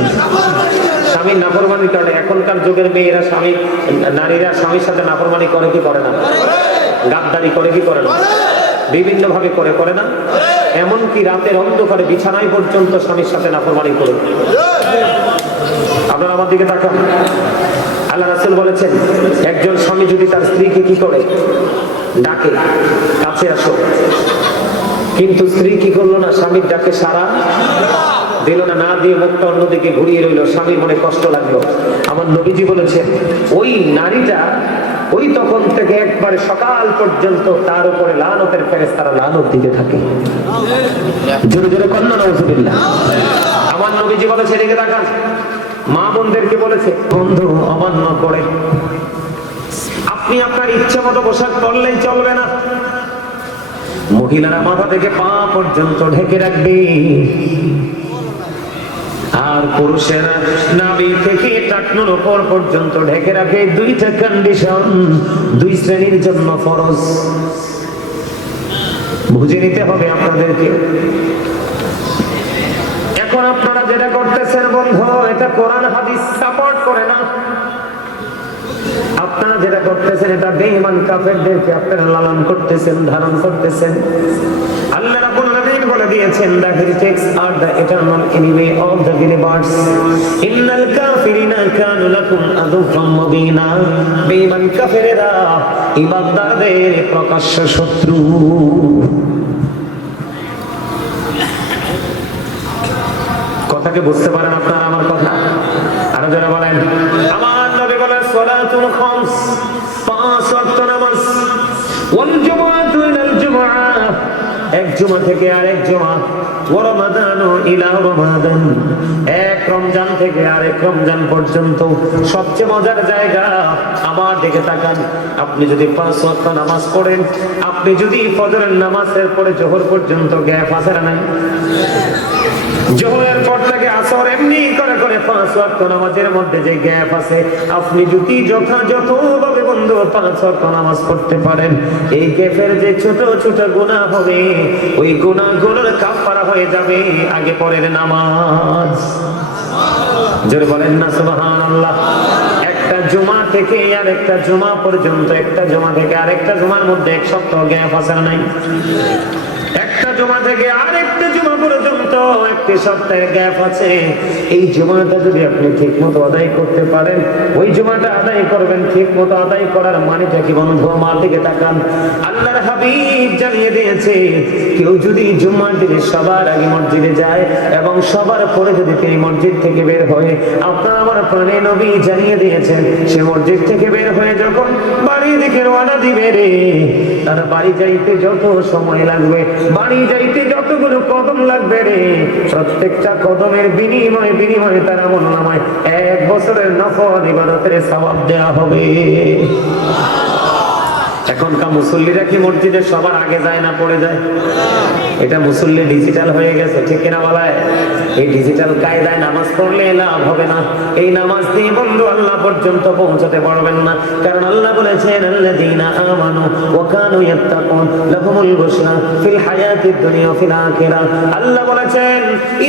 স্বামীর নাফরমানির কারণে। এখনকার যুগের মেয়েরা নারীরা স্বামীর সাথে নাফরমানি করে কি করে না? গাদ্দারি করে কি করে না? বিভিন্ন ভাবে করে না? এমনকি রাতের অন্ধকারে বিছানায় পর্যন্ত স্বামীর সাথে নাফরমানি করে। আপনারা আমার দিকে তাকান, আল্লাহ রাসূল বলেছেন, একজন স্বামী যদি তার স্ত্রীকে কি করে, ডাকে কাছে আসো, কিন্তু স্ত্রী কি করলো না, স্বামীর ডাকে সাড়া দিল না, না দিয়ে মুখটা অন্যদিকে ঘুরিয়ে রইল, স্বামীর মনে কষ্ট লাগলো। আমার নবীজি বলেছেন, ওই নারীটা ওই তখন থেকে একবারে সকাল পর্যন্ত তার উপরে লানতের ফেরেশতারা লানত দিতে থাকে। জোরে জোরে কন্যা নাউজুবিল্লাহ। আমার নবীজি বলেছে, এদিকে তাকান, মা বোনদেরকে বলেছে, বন্ধু অমান্য করে আপনি আপনার ইচ্ছে মতো পোশাক পরলেই চলবে না। মহিলারা মাথা থেকে পা পর্যন্ত ঢেকে রাখবে, আর পুরুষেরা নাভি থেকে টাকনুর উপর পর্যন্ত ঢেকে রাখে। 2টা কন্ডিশন 2 শ্রেণীর জন্য ফরজ। বুঝে নিতে হবে আপনাদেরকে। এখন আপনারা যেটা করতেছেন বন্ধু, এটা কোরআন হাদিস সাপোর্ট করে না। আপনারা যেটা করতেছেন এটা বেঈমান কাফেরদেরকে আপনারা লালন করতেছেন, ধারণ করতেছেন। আল্লাহ রাব্বুল আলামিন বলে দিয়েছেন, the heretics are the eternal enemy of the believers. innal kafirina kanu lakum aduwwan mubina. বেঈমান কাফেররা ঈমানদারদের প্রকাশ্য শত্রু। কথাকে বুঝতে পারেন আপনারা আমার কথা? আরো যারা বলেন, আমার নবী বলেন, সালাতুল খামস, 5 ওয়াক্ত নামাজ, ওয়াল জুমআতু ইলাল জুমআহ, এক জুমা থেকে আরেক জুমা, ওয়া রমাদানু ইলা রমাদান, এক রমজান থেকে আরেক রমজান পর্যন্ত। সবচেয়ে মজার জায়গা, আমার দিকে তাকান, আপনি যদি 5 ওয়াক্ত নামাজ পড়েন, আপনি যদি ফজরের নামাজের পরে জোহর পর্যন্ত গ্যাপ আছে না নাই? জোহরের পর থেকে আসর এমনি করে 5 ওয়াক্ত নামাজের মধ্যে যে গ্যাপ আছে, আপনি যদি যথাযথভাবে বন্ধু 5 ওয়াক্ত নামাজ পড়তে পারেন, এই গ্যাপের যে ছোট ছোট গুনাহ হবে, ওই গুনাহগুলোর কাফারা হয়ে যাবে আগে পরের নামাজ। জোরে বলেন না সুবহানাল্লাহ। একটা জুমা থেকে আরেকটা জুমা পর্যন্ত, একটা জুমা থেকে আরেকটা জুমার মধ্যে 1 সপ্তাহ গ্যাপ আছে না নাই? একটা জুমা থেকে আরেকটা জুমা পর্যন্ত 1 সপ্তাহের গ্যাপ আছে। এই জুমাটা যদি আপনি ঠিক মতো আদায় করতে পারেন, ওই জুমাটা আদায় করবেন। ঠিক মতো আদায় করার মানেটা কি বন্ধু? আমার দিকে তাকান, আল্লাহর হাবিব জানিয়ে দিয়েছে, কেউ যদি জুমার দিনে সবার আগে মসজিদে যায় এবং সবার পরে যদি তিনি মসজিদ থেকে বের হয়ে, আপনার আমার প্রাণে নবী জানিয়ে দিয়েছেন, সে মসজিদ থেকে বের হয়ে যখন বাড়ির দিকে রওনা দিবে রে, তার বাড়ি যাইতে যত সময় লাগবে, বাড়ি যাইতে যতগুলো কদম লাগবে রে, প্রত্যেকটা কদমের বিনিময়ে তার আমলনামায় 1 বছরের নফল ইবাদতের সওয়াব দেয়া হবে। এখনকার মুসল্লিরা কি মসজিদে সবার আগে যায় না পড়ে যায়? এটা মুসল্লি ডিজিটাল হয়ে গেছে, ঠিক কিনা বলায়? এই ডিজিটাল কায়দায় নামাজ পড়লে লাভ হবে না। এই নামাজ দিয়ে বন্ধু আল্লাহ পর্যন্ত পৌঁছাতে পারবেন না, কারণ আল্লাহ বলেছেন আল্লাযীনা আমানু ওয়া কানু ইয়াত্তাকুন লাহুমুল বুশরা ফিল হায়াতিদ দুনিয়া ওয়া ফিল আখিরাহ। আল্লাহ বলেছেন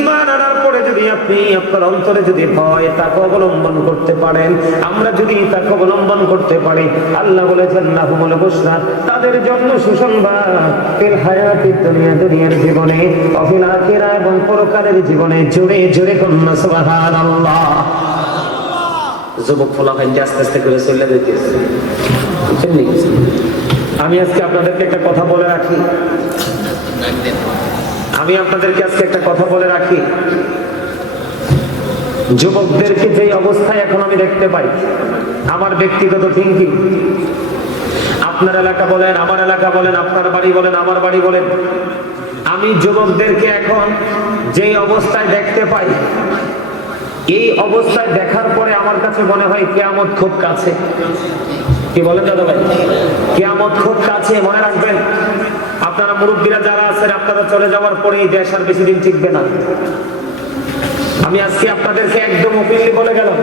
ঈমান আনার পরে যদি আপনি আপনার অন্তরে যদি ভয় তাকওয়া অবলম্বন করতে পারেন, আমরা যদি তাকওয়া অবলম্বন করতে পারি, আল্লাহ বলেছেন লাহুমুল বুশরা, তাদের জন্য সুসংবাদ ফিল হায়াতিদ দুনিয়া, দুনিয়ার জীবনে, ওয়া ফিল আখিরাহ, এবং পরকালের জীবনে। জোরে জোরে কন্যা সুবহানাল্লাহ। যুবক ফলাফল আস্তে আস্তে করে চলে যেতেছে। আমি আজকে আপনাদেরকে একটা কথা বলে রাখি, যুবকদেরকে যে অবস্থায় এখন আমি দেখতে পাই, আমার ব্যক্তিগত থিঙ্কিং, আপনার এলাকা বলেন, আমার এলাকা বলেন, আপনার বাড়ি বলেন, আমার বাড়ি বলেন, আমি যুবকদেরকে এখন যে অবস্থায় দেখতে পাই, এই অবস্থায় দেখার পরে আমার কাছে মনে হয় কিয়ামত খুব কাছে। কি বলেন দাদা ভাই? কিয়ামত খুব কাছে। মনে রাখবেন, আপনারা মুরব্বীরা যারা আছেন, আপনারা চলে যাওয়ার পরে এই দেশ আর বেশি দিন টিকবে না। আমি আজকে আপনাদেরকে একদম ওপেনলি বলে গেলাম,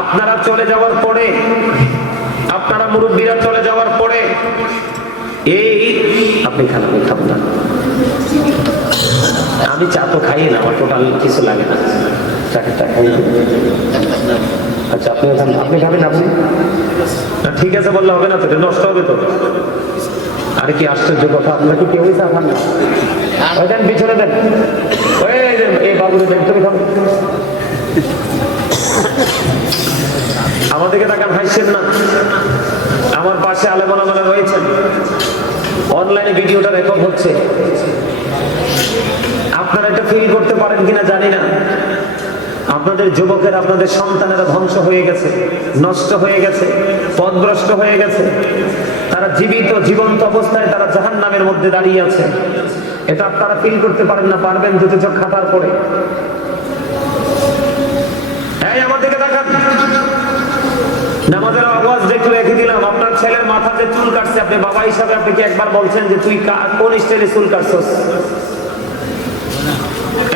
আপনারা চলে যাওয়ার পরে, আপনারা মুরব্বীরা চলে যাওয়ার পরে এই, আপনি খান, আমি খাবো না, আমি চা তো খাই না, আমার টোটাল কিছু লাগে না, চাটা খাই। আচ্ছা আপনিও খান, আপনি খাবেন? আপনি না, ঠিক আছে বললে হবে না তো, নষ্ট হবে তো। আরে কি আশ্চর্য কথা, আপনারা কি কেউই চা খান না? ওই দেন, পিছনে দেন, ওই এই বাবুরে দেন, তুমি খাবো। আমাদেরকে তাকান, হাসছেন না। আমার পাশে আলেমানা রয়েছেন, অনলাইনে ভিডিওটা রেকর্ড হচ্ছে, আপনারা এটা ফিল করতে পারেন কিনা জানি না। আপনাদের যুবকের, আপনাদের সন্তানেরা ধ্বংস হয়ে গেছে, নষ্ট হয়ে গেছে, পথভ্রষ্ট হয়ে গেছে। তারা জীবন্ত অবস্থায় তারা জাহান্নামের মধ্যে দাঁড়িয়ে আছে। এটা আপনারা ফিল করতে পারেন না? পারবেন দুটো চোখ খাটার পরে। এই আমার দিকে তাকান, নামাজের আওয়াজ একটু রেখে দিলাম। আপনার ছেলের মাথা যে চুল কাটছে, আপনি বাবা হিসাবে আপনি কি একবার বলছেন যে তুই কোন স্টাইলে চুল কাটছস?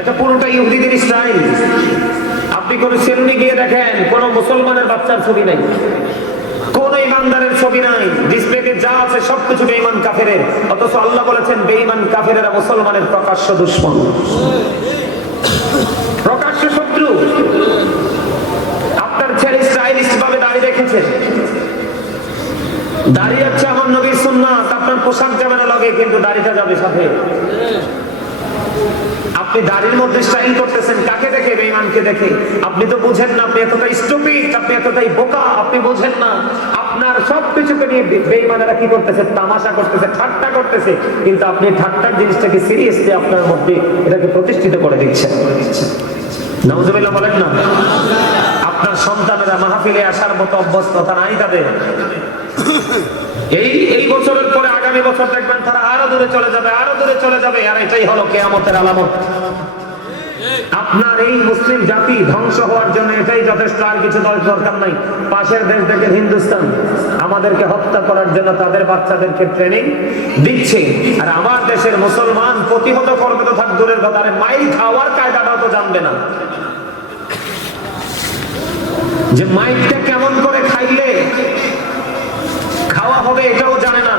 এটা পুরোটা ইহুদিদের স্টাইল। আপনি কোন সেলুনে গিয়ে দেখেন, কোন মুসলমানের বাচ্চার ছবি নাই, কোন ইমানদারের ছবি নাই, ডিসপ্লেতে যা আছে সবকিছু বেঈমান কাফেরের। অথচ আল্লাহ বলেছেন বেঈমান কাফেরেরা মুসলমানের প্রকাশ্য দুশমন, প্রকাশ্য শত্রু। আপনার ছেলে স্টাইলিস্ট ভাবে দাঁড়িয়ে রেখেছে, দাঁড়িয়ে যাচ্ছে আমার নবীর সুন্নাত, আপনার পোশাক যাবে না লাগে, কিন্তু দাড়িটা যাবে সাথে। আপনি দাড়ির মধ্যে স্টাইল করতেছেন কাকে দেখে? বেঈমানকে দেখে। আপনি তো বুঝেন না, আপনি এতটাই স্টুপিড, আপনি এতটাই বোকা, আপনি বুঝেন না। আপনার সবকিছুকে নিয়ে বেঈমানেরা কি করতেছে? তামাশা করতেছে, ঠাট্টা করতেছে, কিন্তু আপনি ঠাট্টার জিনিসটাকে সিরিয়াসলি আপনার মধ্যে এটাকে প্রতিষ্ঠিত করে দিচ্ছেন। নাউজুবিল্লাহ বলেন না? আপনার সন্তানেরা মাহফিলে আসার মতো অভ্যস্ততা নাই তাদের। এই বছরের পরে আগামী বছর দেখবেন তারা আরো দূরে চলে যাবে, আরো দূরে চলে যাবে। আর এটাই হলো কিয়ামতের আলামত। আপনার এই মুসলিম জাতি ধ্বংস হওয়ার জন্য এটাই যথেষ্ট, আর কিছু দরকার নাই। পাশের দেশ দেখেন হিন্দুস্তান, আমাদেরকে হত্যা করার জন্য তাদের বাচ্চাদেরকে ট্রেনিং দিচ্ছে। আর আমার দেশের মুসলমান প্রতিহত করবে তো থাক দূরের কথা, আরে মাইল খাওয়ার কায়দাটাও তো জানবে না, যে মাইলটা কেমন করে খাইলে খাওয়া হবে এটাও জানে না।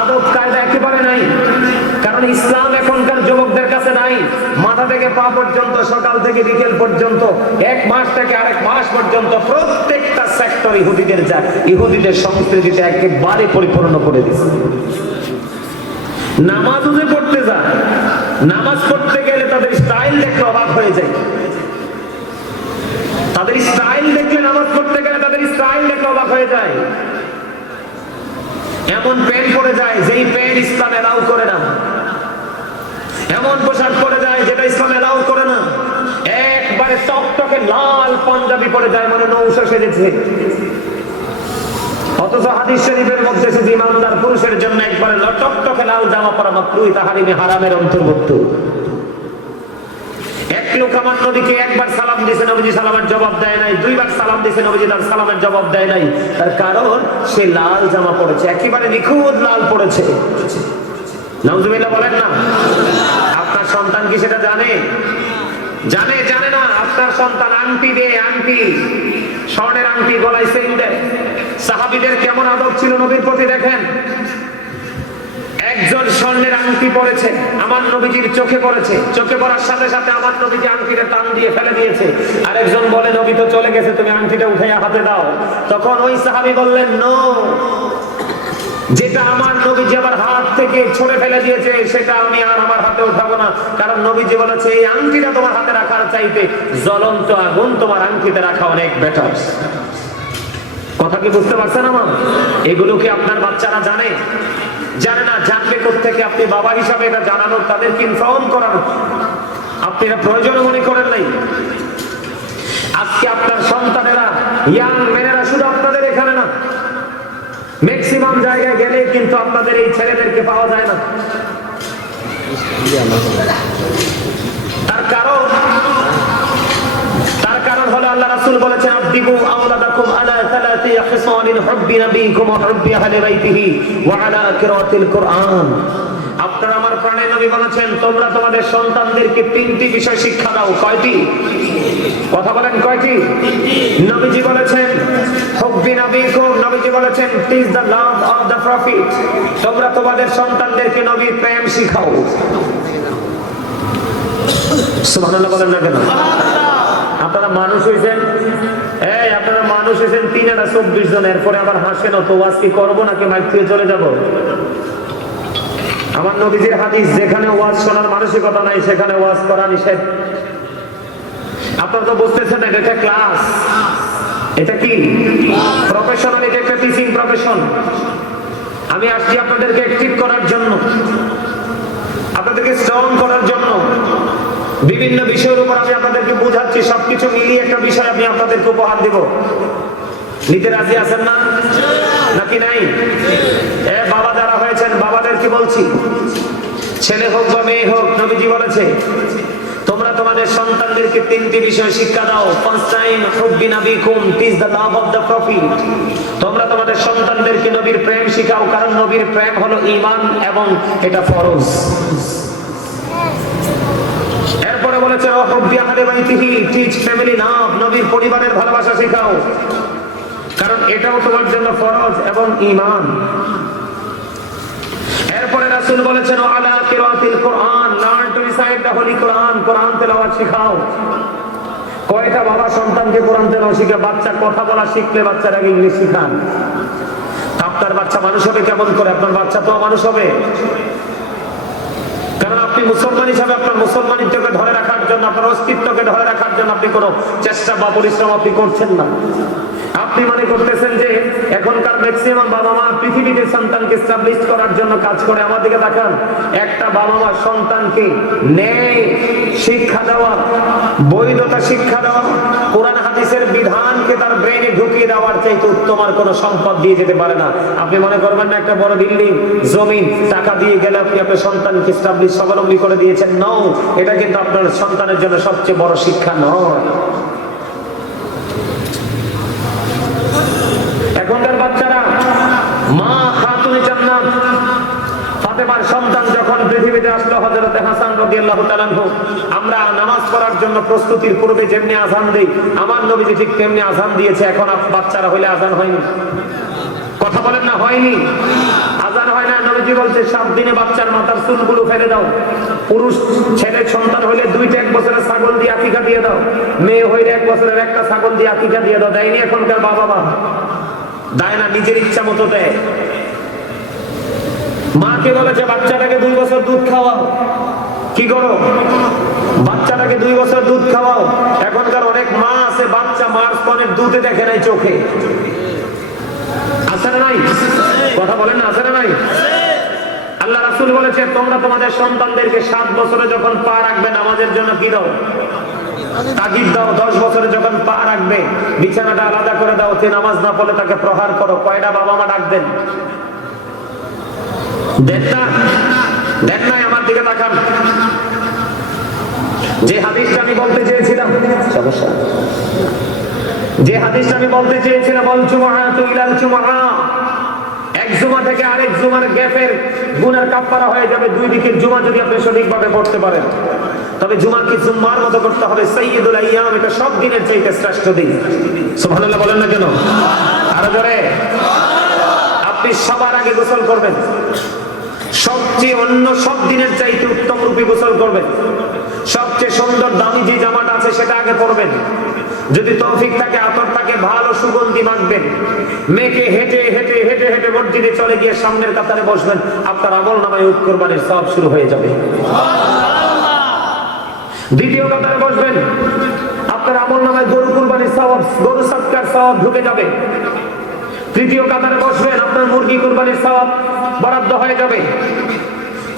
আদব কায়দা একেবারে নাই, কারণ ইসলাম এখনকার যুবকদের কাছে নাই। মাথা থেকে পা পর্যন্ত, সকাল থেকে বিকেল পর্যন্ত, এক মাস থেকে আরেক মাস পর্যন্ত প্রত্যেকটা সেক্টর ইহুদিদের যা, ইহুদিদের সংস্কৃতিতে একেবারে পরিপূর্ণ করে দিচ্ছে। নামাজ পড়তে যায়, নামাজ পড়তে গেলে তাদের স্টাইল দেখলে অবাক হয়ে যায়। তাদের স্টাইল দেখলে, নামাজ পড়তে গেলে তাদের স্টাইল দেখলে অবাক হয়ে যায়। এমন প্যান্ট পরে যায় যেই প্যান্ট ইসলাম এলাও করে না, এমন পোশাক পরে যায় যেটা ইসলাম এলাও করে না। একবারে টকটকে লাল পাঞ্জাবি পরে যায়, মানে নৌশা সেজেছে। অথচ হাদিস শরীফের মধ্যে শুধু ইমানদার পুরুষের জন্য একবারে টকটকে লাল জামা পরা মাত্রই তাহারিমে হারামের অন্তর্ভুক্ত। এক লোক আমার নবীকে একবার সালাম দিয়েছে, নবীজি সালামের জবাব দেয় নাই। দুইবার সালাম দিয়েছে, নবীজি তার সালামের জবাব দেয় নাই। তার কারণ সে লাল জামা পড়েছে, একেবারে নিখুঁত লাল পড়েছে। নাউজুবিল্লাহ বলেন না। আপনার সন্তান কি সেটা জানে? জানে? জানে না। আপনার সন্তান আংটি দেয়, আংটি, স্বর্ণের আংটি, গলায় চেইন দেয়। সাহাবীদের কেমন আদব ছিল নবীর প্রতি দেখেন। একজন স্বর্ণের আংটি পড়েছে, আমার নবীজির চোখে পড়েছে। চোখে পড়ার সাথে সাথে আমার নবীজি আংটিটা টান দিয়ে ফেলে দিয়েছে। আরেকজন বলে, নবী তো চলে গেছে, তুমি আংটিটা উঠাইয়া হাতে দাও। তখন ওই সাহাবী বললেন, নো, যেটা আমার নবীজি আমার হাত থেকে ছড়ে ফেলে দিয়েছে সেটা আমি আর আমার হাতে উঠাবো না। কারণ নবীজি বলেছে, এই আংটিটা তোমার হাতে রাখার চাইতে জ্বলন্ত আগুন তোমার আংটিতে রাখা অনেক বেটার। কথা কি বুঝতে পারছেন আমার? এগুলো কি আপনার বাচ্চারা জানে? জানে না। জানবে কোত্থেকে? আপনি বাবা হিসাবে এটা জানানোর, তাদেরকে ইনফর্ম করানো আপনি এটা প্রয়োজন মনে করেন নাই। আজকে আপনার সন্তানেরা, ইয়াং মেনেরা, শুধু আপনাদের এখানে না, ম্যাক্সিমাম জায়গায় গেলে কিন্তু আপনাদের এই ছেলেদেরকে পাওয়া যায় না। তার কারণ হলো আল্লাহ রাসূল বলেছেন, আবদিবু আওলাদাকুম আলা সালাতি খিসালিন হুব্বি নবীকুম ওয়া হুব্বি আহলি বাইতিহি ওয়া আলা কিরাতিল কুরআন। আপনারা আমার প্রাণের নবী বলেছেন, তোমরা তোমাদের সন্তানদেরকে তিনটি বিষয় শিক্ষা দাও। কয়টি? কথা বলেন, কয়টি? নবীজি বলেছেন হুব্বি নবীকুম, নবীজি বলেছেন teach the love of the prophet. তোমরা তোমাদের সন্তানদেরকে নবীর প্রেম শিখাও। সুবহানাল্লাহ বলেন না কেন? আপনারা মানুষ হয়েছেন, আপনারা মানুষ হয়েছেন 324 জন, এরপরে আবার হাসেন। তো ওয়াজ কি করবো নাকি মাইক থেকে চলে যাব? আমার নবীজির হাদিস, যেখানে ওয়াজ শোনার মানসিকতা নাই সেখানে ওয়াজ করা নিষেধ। আপনারা তো বুঝতেছেন না, এটা ক্লাস, এটা কি প্রফেশনাল, এটা একটা টিচিং প্রফেশন। আমি আসছি আপনাদেরকে অ্যাক্টিভ করার জন্য, আপনাদেরকে স্ট্রং করার জন্য। বিভিন্ন বিষয়ের উপর আমি আপনাদেরকে বোঝাচ্ছি, সবকিছু মিলিয়ে একটা বিষয় আমি আপনাদেরকে উপহার দিব। নিতে রাজি আছেন না নাকি নাই? বাবা যারা হয়েছেন, বাবাদেরকে বলছি, ছেলে হোক বা মেয়ে হোক, নবীজি বলেছে তোমরা তোমাদের সন্তানদেরকে তিনটি বিষয় শিক্ষা দাও। ফার্স্ট টাইম হুব্বি নবীকুম, teach the love of the prophet. তোমরা তোমাদের সন্তানদেরকে নবীর প্রেম শিখাও, কারণ নবীর প্রেম হলো ঈমান এবং এটা ফরজ। এরপরে বলেছে হুব্বি আহলি বাইতিহি, টিচ ফ্যামিলি লাভ, নবীর পরিবারের ভালোবাসা শেখাও, কারণ এটাও তোমার জন্য ফরজ এবং ঈমান। এরপরে রাসূল বলেছেন আলা কিরাতিল Quran, learn to recite the holy Quran, Quran তেলাওয়াত শিখাও। কয়টা বাবা সন্তানকে কোরআন তেলাওয়াত শিখায়? বাচ্চা কথা বলা শিখলে বাচ্চাটাকে ইংলিশ শিখান। আপনার বাচ্চা মানুষ হবে কেমন করে? আপনার বাচ্চা তো মানুষ হবে, কারণ আপনি মুসলমান হিসাবে আপনার মুসলমানিত্বকে ধরে রাখার জন্য, আপনার অস্তিত্বকে ধরে রাখার জন্য আপনি কোনো চেষ্টা বা পরিশ্রম আপনি করছেন না। আপনি মনে করতেছেন যে এখনকার ম্যাক্সিমাম বাবা মা পৃথিবীতে সন্তানকে এস্টাবলিশ করার জন্য কাজ করে। আমার দিকে তাকান, একটা বাবা মা সন্তানকে ন্যায় শিক্ষা দেওয়া, বৈধতা শিক্ষা দেওয়া, কোরআন হাদিসের বিধানকে তার ব্রেনে ঢুকিয়ে দেওয়ার চাইতে উত্তম আর কোনো সম্পদ দিয়ে যেতে পারে না। আপনি মনে করবেন না একটা বড় বিল্ডিং, জমিন, টাকা দিয়ে গেলে আপনি আপনার সন্তানকে এস্টাবলিশ, স্বাবলম্বী করে দিয়েছেন। নাও, এটা কিন্তু আপনার সন্তানের জন্য সবচেয়ে বড় শিক্ষা নয়। এখনকার বাচ্চারা, মা খাতুনে জান্নাত ফাতেমার সন্তান যখন পৃথিবীতে আসলো, হযরত হাসান রাদিয়াল্লাহু তাআলা আনহু, আমরা নামাজ পড়ার জন্য প্রস্তুতির পূর্বে যেমনি আযান দেই, আমার নবীজি ঠিক তেমনি আযান দিয়েছে। এখন বাচ্চারা হইলে আযান হয়নি। কথা বলেন না, হয়নি? আযান হয় না। নবীজি বলছে 7 দিনে বাচ্চার মাথার চুলগুলো ফেলে দাও। পুরুষ ছেলে সন্তান হইলে 2টা 1 বছরের ছাগল দিয়ে আকিকা দিয়ে দাও। মেয়ে হইলে 1 বছরের একটা ছাগল দিয়ে আকিকা দিয়ে দাও। দেয়নি এখনকার বাবা মা? দেয় না, নিজের ইচ্ছা মতো দেয়। মাকে বলেছে বাচ্চাটাকে 2 বছর দুধ খাওয়াও। কি করো? বাচ্চাটাকে 2 বছর দুধ খাওয়াও। এখনকার অনেক মা আছে, বাচ্চা মার স্তনের দুধে দেখে নাই চোখে। আছে না নাই? কথা বলেন না, আছে না নাই? আল্লাহ রাসূল বলেছে তোমরা তোমাদের সন্তানদেরকে 7 বছরে যখন পা রাখবে নামাজের জন্য কি দাও? তাগিদ দাও, 10 বছরে যখন পা রাখবে বিছানাটা আলাদা করে দাও, তে নামাজ না পড়লে তাকে প্রহার করো। কয়টা বাবা মা ডাক দেন? দেন না? দেন নাই? আমার দিকে তাকান। যে হাদিসটা আমি বলতে চেয়েছিলাম, যে হাদিসটা আমি বলতে চেয়েছিলাম, বল জুমআতু ইলাল জুমআ, এক জুমা থেকে আরেক জুমার গ্যাপের গুনার কাফারা হয়ে যাবে 2 দিকের জুমা যদি আপনি সঠিকভাবে পড়তে পারেন। তবে জুমা কি জুম্মার মতো করতে হবে? সাইয়্যিদুল আইয়াম, এটা সব দিনের চাইতে শ্রেষ্ঠ দিন। সুবহানাল্লাহ বলেন না কেন? আরো জোরে। আপনি সবার আগে গোসল করবেন, সবচেয়ে অন্য সব দিনের চাইতে উত্তম রূপে গোসল করবেন। সবচেয়ে সুন্দর দামি যে জামাটা আছে সেটা আগে পরবেন। যদি তৌফিক থাকে, আতর থাকে, ভালো সুগন্ধি মাখবেন। মেয়েকে হেঁটে হেঁটে হেঁটে হেঁটে মসজিদে চলে গিয়ে সামনের কাতারে বসবেন। আপনার আমল নামায় ঈদ কুরবানির সওয়াব শুরু হয়ে যাবে। দ্বিতীয় কাতারে বসবেন, আপনার আমল নামায় গরু কুরবানির সওয়াব, গরু সাদকার সওয়াব ঢুকে যাবে। তৃতীয় কাতারে বসবেন, আপনার মুরগি কুরবানির সওয়াব বরাদ্দ হয়ে যাবে।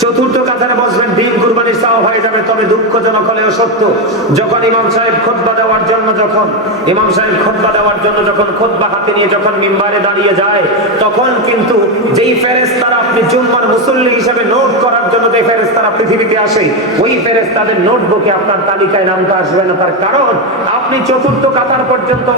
চতুর্থ কাতারে বসবেন, ডিম কুরবানির সওয়াব হয়ে যাবে। তবে দুঃখজনক হলেও সত্য, যখন ইমাম সাহেব খুতবা দেওয়ার জন্য যখন খুতবা হাতে নিয়ে যখন মিম্বারে দাঁড়িয়ে যায়, তখন কিন্তু যেই ফেরেশতারা আপনি জুম্মার মুসল্লি হিসেবে নোট করার জন্য যে ফেরেশতারা পৃথিবীতে আসে, ওই ফেরেশতাদের নোটবুকে আপনার তালিকায় নামটা আসবে না। তার কারণ আপনি চতুর্থ কাতার পর্যন্ত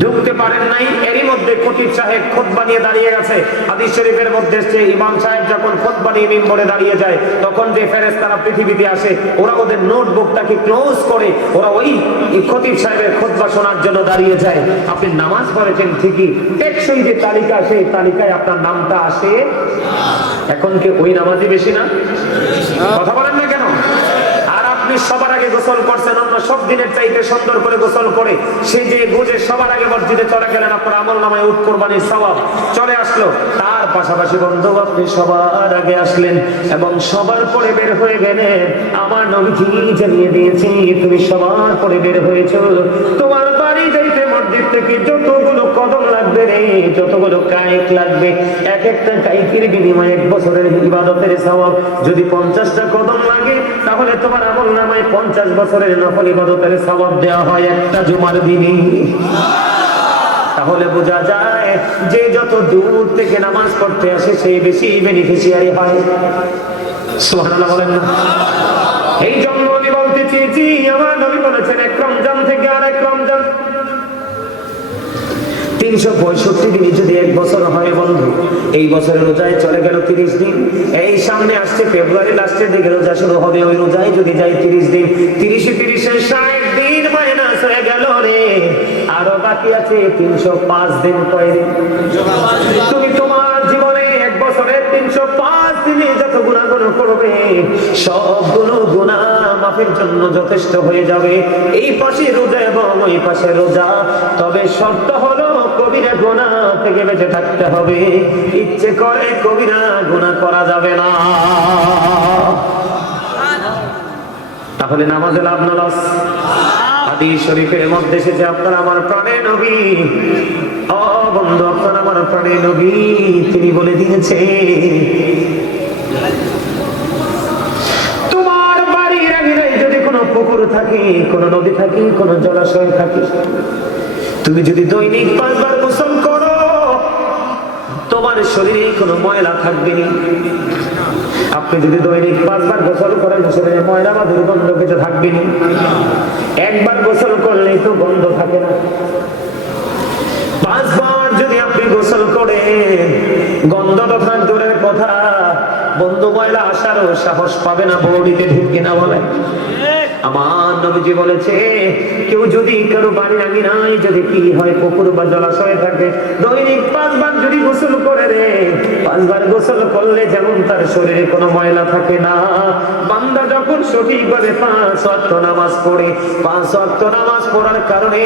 ঢুকতে পারেন নাই। এরই মধ্যে খতিব সাহেব খুতবা নিয়ে দাঁড়িয়ে গেছে। হাদিস শরীফের মধ্যে এসেছে, ইমাম সাহেব যখন খুতবা নিয়ে মিম্বরে দাঁড়িয়ে যায়, তখন যে ফেরেশতারা পৃথিবীতে আসে, ওরা ওদের নোটবুকটাকে ক্লোজ করে ওরা ওই খতিব সাহেবের খুতবা শোনার জন্য দাঁড়িয়ে যায়। আপনি নামাজ পড়েছেন ঠিকই, টেকসই যে তালিকা, সেই তালিকায় আপনার নামটা আসে। এখন কি ওই নামাজই বেশি না? কথা বলেন না কেন? আর আপনি সবার আগে গোসল করছেন, অন্য সব দিনের চাইতে সুন্দর করে গোসল করে সেই যে গুজে সবার আগে মসজিদে চলে গেলেন, আপনার আমল নামায় ঈদ কুরবানির সওয়াব চলে আসলো। তার পাশাপাশি বন্ধু, আপনি সবার আগে আসলেন এবং সবার পরে বের হয়ে গেলেন। আমার নবীজি জানিয়ে দিয়েছি, তুমি সবার পরে বের হয়েছো। তোমার বাড়ি যাইতে মসজিদ থেকে যতগুলো কদম লাগবে রে, যতগুলো কায়েক লাগবে, এক একটা কায়েকের বিনিময়ে 1 বছরের ইবাদতের সওয়াব। যদি 50টা কদম লাগে, তাহলে তোমার আমল নামায় 50 বছরের নফল ইবাদতের সওয়াব দেওয়া হয় একটা জুমার দিনে। তাহলে বোঝা যায় যে যত দূর থেকে নামাজ পড়তে আসে সেই বেশি বেনিফিশিয়ারি হয়। সুবহানাল্লাহ বলেন না? এই জন্য আমি বলতে চেয়েছি, আমার নবী বলেছেন, এক রমজান থেকে আরেক রমজান 365 দিন যদি 1 বছর হয় বন্ধু, এই বছরের রোজায় চলে গেল 30 দিন। এই সামনে আসছে ফেব্রুয়ারি লাস্টের দিকে রোজা শুরু হবে, ওই রোজায় যদি যাই 30 দিন, 30 60 দিন মাইনাস হয়ে গেল রে। আরো বাকি আছে 305 দিন। তুমি তোমার জীবনে 1 বছরে 305 দিনে যত গুনাহগুলো করবে, সবগুলো গুনাহ মাফের জন্য যথেষ্ট হয়ে যাবে। এই পাশে রোজা এবং ওই পাশে রোজা। তবে শর্ত হলো কবিরা গুনাহ থেকে বেঁচে থাকতে হবে। ইচ্ছে করে কবিরা গুনাহ করা যাবে না। তাহলে নামাজে লাভ না লস? হাদিস শরীফের মধ্যে এসেছে, আপনার আমার প্রাণের নবী, ও বন্ধু, আপনার আমার প্রাণের নবী, তিনি বলে দিয়েছে, তোমার বাড়ির আঙিনায় যদি কোনো পুকুর থাকে, কোনো নদী থাকে, কোনো জলাশয় থাকে, তুমি যদি দৈনিক 5 বার গোসল করো, তোমার শরীরে কোনো ময়লা থাকবে না। আপনি যদি দৈনিক 5 বার গোসল করেন, শরীরে ময়লা বা দুর্গন্ধ কিছু থাকবে না। একবার গোসল করলেই তো গন্ধ থাকে না। 5 বার যদি আপনি গোসল করেন, গন্ধ তো থাক দূরের কথা, বন্ধু ময়লা আসারও সাহস পাবে না, বউদিতে ঢুকে না বলে। আমার নবীজি বলেছে, কেউ যদি কারো বাড়ির আঙিনায় যদি কি হয় পুকুর বা জলাশয় থাকে, দৈনিক 5 বার যদি গোসল করে রে, 5 বার গোসল করলে যেমন তার শরীরে কোনো ময়লা থাকে না, বান্দা যখন সঠিকভাবে 5 ওয়াক্ত নামাজ পড়ে, 5 ওয়াক্ত নামাজ পড়ার কারণে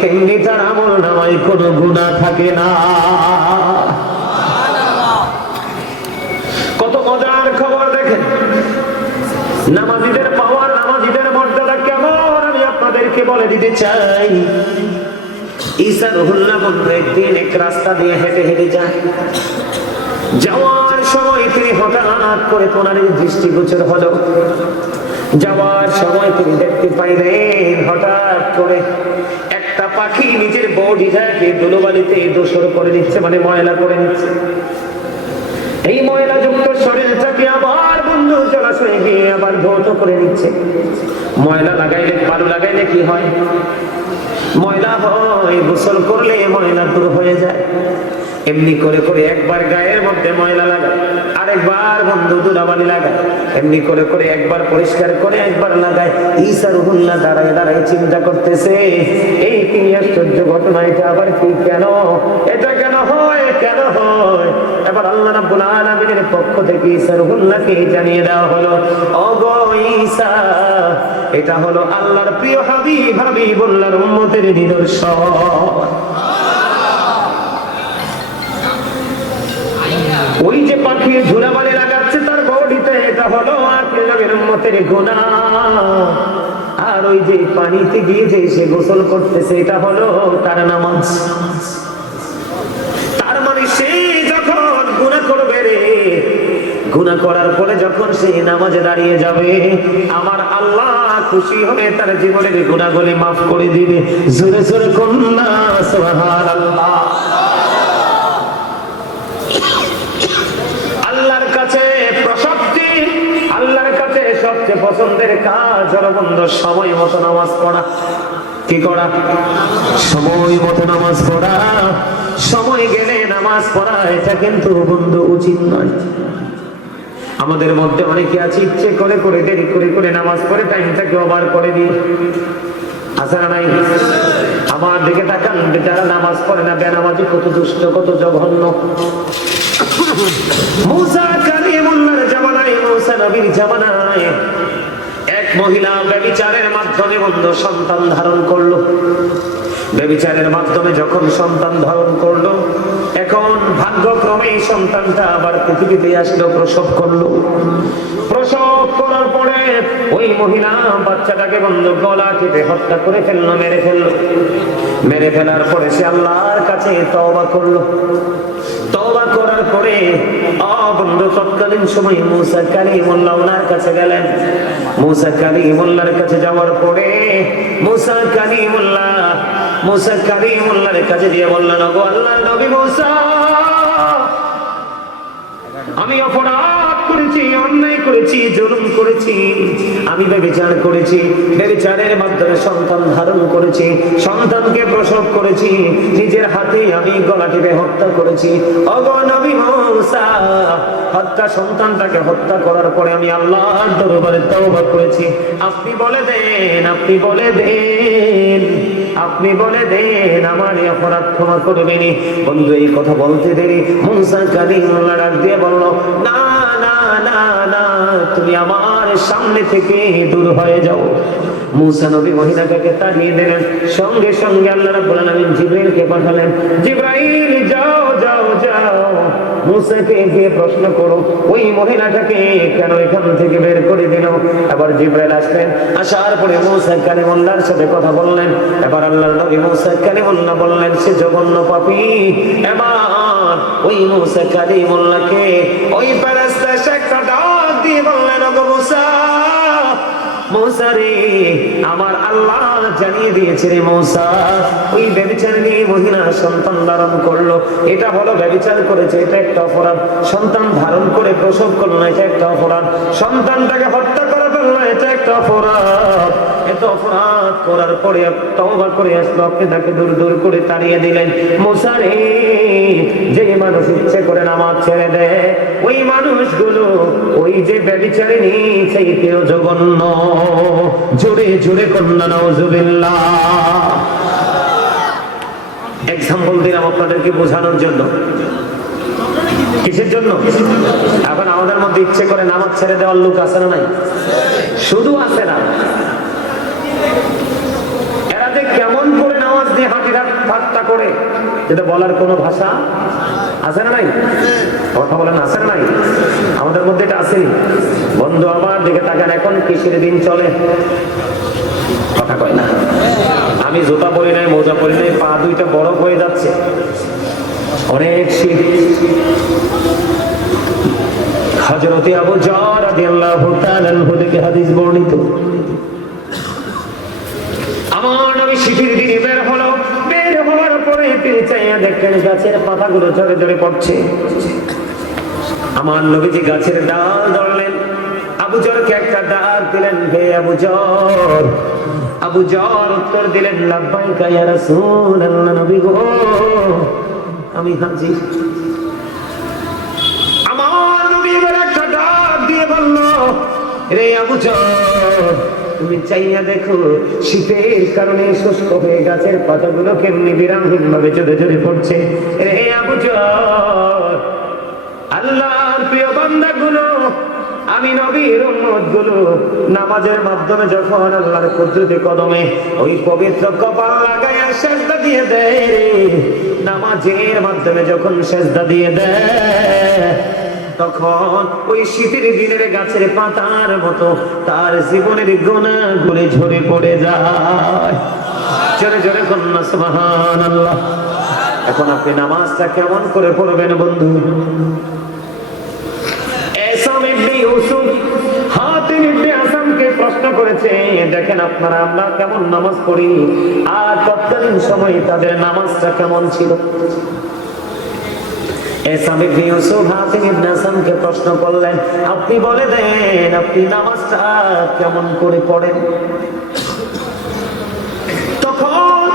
তেমনি তার আমল নামায় কোনো গুনাহ থাকে না। কত মজার খবর দেখেন, নামাজীদের পাওয়ার, নামাজীদের মর্যাদা কেমন আমি আপনাদেরকে বলে দিতে চাই। ঈসা রুহুল্লাহ বন্ধু একদিন এক রাস্তা দিয়ে হেঁটে হেঁটে যায়। যাওয়ার সময় তিনি হঠাৎ করে তোনার দৃষ্টিগোচর হলো। যাওয়ার সময় তিনি দেখতে পাইলেন হঠাৎ করে একটা পাখি নিজের বডিটাকে ধুলোবালিতে দোসর করে নিচ্ছে, মানে ময়লা করে নিচ্ছে। এই ময়লা যুক্ত শরীরটাকে আবার বন্ধু জলাশয়ে গিয়ে আবার ধৌত করে নিচ্ছে। ময়লা লাগাইলে, বালু লাগাইলে কি হয়? ময়লা হয়, গোসল করলে ময়লা দূর হয়ে যায়। এমনি করে করে একবার গায়ের মধ্যে ময়লা লাগায়, আরেকবার বন্ধু ধুলাবালি লাগায়, এমনি করে করে একবার পরিষ্কার করে একবার লাগায়। ঈসা রুহুল্লাহ দাঁড়ায় দাঁড়ায় চিন্তা করতেছে, এই তিনি আশ্চর্য ঘটনা, এটা আবার কি, কেন এটা কেন হয়, কেন হয়? এবার আল্লাহ রাব্বুল আলামিনের পক্ষ থেকে ঈসা রুহুল্লাহকে জানিয়ে দেওয়া হলো, ওগো ঈসা, এটা হলো আল্লাহর প্রিয় হাবিব, হাবিবুল্লাহর উম্মতের নিদর্শন। ওই যে পাখি ধুলাবালি লাগাচ্ছে তার বডিতে, এটা হলো আপনাদের উম্মতের গুনাহ। আর ওই যে পানিতে গিয়ে যে সে গোসল করতেছে, এটা হলো তার নামাজ। তার মানে সে যখন গুনাহ করবে রে, গুনাহ করার পরে যখন সে নামাজে দাঁড়িয়ে যাবে, আমার আল্লাহ খুশি হয়ে তার জীবনের গুনাহগুলি মাফ করে দিবে। জোরে জোরে কন্যা সুবহানাল্লাহ। আল্লাহর কাছে প্রশস্তি, আল্লাহর কাছে সবচেয়ে পছন্দের কাজ হলো বন্ধু সময় মতো নামাজ পড়া। কি করা? সময় মতো নামাজ পড়া। সময় গেলে নামাজ পড়া, এটা কিন্তু বন্ধু উচিত নয়। আমাদের মধ্যে অনেকে আছে ইচ্ছে করে করে দেরি করে করে নামাজ পড়ে টাইমটাকে ওভার করে দিয়ে। আছে না নাই? আমার দিকে তাকান, যারা নামাজ পড়ে না, বেনামাজি, কত দুষ্ট, কত জঘন্য। মুসা কালিমুল্লাহর জামানায়, মুসা নবীর জামানায় এক মহিলা ব্যভিচারের মাধ্যমে বন্ধু সন্তান ধারণ করলো। ব্যভিচারের মাধ্যমে যখন সন্তান ধারণ করলো, এখন ভাগ্যক্রমে সন্তানটা আবার পৃথিবীতে আসলো, প্রসব করলো। প্রসব করার পরে ওই মহিলা বাচ্চাটাকে বন্ধু গলা কেটে হত্যা করে ফেললো, মেরে ফেললো। মেরে ফেলার পরে সে আল্লাহর কাছে তওবা করলো। তওবা করার পরে বন্ধু তৎকালীন সময় মুসা কালিমুল্লাহ ওনার কাছে গেলেন। মুসা কালিমুল্লাহর কাছে যাওয়ার পরে মুসা কালিমুল্লাহর কাছে দিয়ে বললেন, ওগো আল্লাহর নবী মুসা, আমি অপরাধ করেছি, অন্যায় করেছি, জুলুম করেছি, আমি ব্যভিচার করেছি, ব্যভিচারের মাধ্যমে সন্তান ধারণ করেছি, সন্তানকে প্রসব করেছি, নিজের হাতে আমি গলা টিপে হত্যা করেছি। ওগো নবী মুসা, সন্তানটাকে হত্যা করার পরে আমি আল্লাহর দরবারে তওবা করেছি। আপনি বলে দেন, আপনি বলে দেন, আপনি বলে দেন আমার এই অপরাধ ক্ষমা করবেন। বন্ধু এই কথা বলতে দেরি মুসা কালিমুল্লাহ ডাক দিয়ে বলল, না না না না, তুমি আমার সামনে থেকে দূর হয়ে যাও। মুসা নবী মহিলাটাকে তাড়িয়ে দিলেন। সঙ্গে সঙ্গে আল্লাহ রাব্বুল আলামিন জিবরাইলকে পাঠালেন, জিবরাইল যাও যাও যাও, মুসাকে গিয়ে প্রশ্ন করো ওই মহিলাটাকে কেন এখান থেকে বের করে দিল। এবার জিবরাইল আসলেন, আসার পরে মুসা কালিমুল্লাহর সাথে কথা বললেন। এবার আল্লাহর নবী মুসা কালিমুল্লাহ বললেন, সে জঘন্য পাপী। এবার ওই মুসা কালিমুল্লাহকে ওই ফেরেশতা একটা ডাক দিয়ে বললেন, ওগো মুসা, মুসা রে, আমার আল্লাহ জানিয়ে দিয়েছে রে মুসা, ওই ব্যভিচারিণী মহিলা সন্তান ধারণ করলো, এটা হলো ব্যভিচার করেছে, এটা একটা অপরাধ। সন্তান ধারণ করে প্রসব করলো না, এটা একটা অপরাধ। সন্তানটাকে হত্যা করে ফেললো, এটা একটা অপরাধ। এত অপরাধ করার পরে তওবা করে আসলো, আপনি তাকে দূর দূর করে তাড়িয়ে দিলেন। মুসা রে, যে মানুষ ইচ্ছে করে নামাজ ছেড়ে দেয়, ওই মানুষগুলো ওই যে ব্যভিচারিণী চাইতেও জঘন্য। জোরে জোরে কন্যা নাউজুবিল্লাহ। এক্সাম্পল দিলাম আপনাদেরকে বোঝানোর জন্য। কিসের জন্য? এখন আমাদের মধ্যে ইচ্ছে করে নামাজ ছেড়ে দেওয়ার লোক আছে না নাই? শুধু আছে না, এরা যে কেমন করে নামাজ দিয়ে হাঁটি ঠাট্টা করে, যেটা বলার কোনো ভাষা আছে না নাই? কথা বলেন, আছে না নাই? আমাদের মধ্যে এটা আছে। বন্ধু আমার দিকে তাকান, এখন কিসের দিন চলে? কথা কয় না। আমি জুতা পরি নাই, মোজা পরি নাই, পা দুইটা বরফ হয়ে যাচ্ছে, অনেক শীত। হযরতে আবু যর রাদিয়াল্লাহু তাআলা আনহু থেকে হাদিস বর্ণিত। আমার নবী শীতের দিনে বের হলো, বের হওয়ার পরে তিনি চাইয়া দেখলেন গাছের পাতাগুলো ঝরে ঝরে পড়ছে। আমার নবীজি গাছের ডাল ধরলেন, আবু জরকে একটা ডাক দিলেন, হে আবু জর। আবু জর উত্তর দিলেন, লাব্বাইকা ইয়া রাসূলুল্লাহ, নবী গো আমি হাজির। আমার নবী এবার একটা ডাক দিয়ে বলল, রে আবু জর, তুমি চাইয়া দেখো শীতের কারণে শুষ্ক হয়ে গাছের পাতাগুলো কেমনি বিরামহীন ভাবে ঝরে ঝরে পড়ছে। রে আবু জর, আল্লাহর প্রিয় বান্দাগুলো, আমি নবীর উম্মত গুলো নামাজের মাধ্যমে যখন আল্লাহর কুদরতি কদমে ওই পবিত্র কপাল লাগায়া সেজদা দিয়ে দেয়, নামাজের মাধ্যমে যখন সেজদা দিয়ে দেয়, তখন ওই শীতের দিনের গাছের পাতার মতো তার জীবনের গুনাহগুলি ঝরে পড়ে যায়। জোরে জোরে কন্যা সুবহানাল্লাহ। এখন আপনি নামাজটা কেমন করে পড়বেন বন্ধু? প্রশ্ন করেছে, দেখেন আপনারা আমরা কেমন নামাজ পড়ি, আর তৎকালীন সময়ে তাদের নামাজটা কেমন ছিল। প্রশ্ন করলেন, আপনি বলে দেন আপনি নামাজটা কেমন করে পড়েন? তখন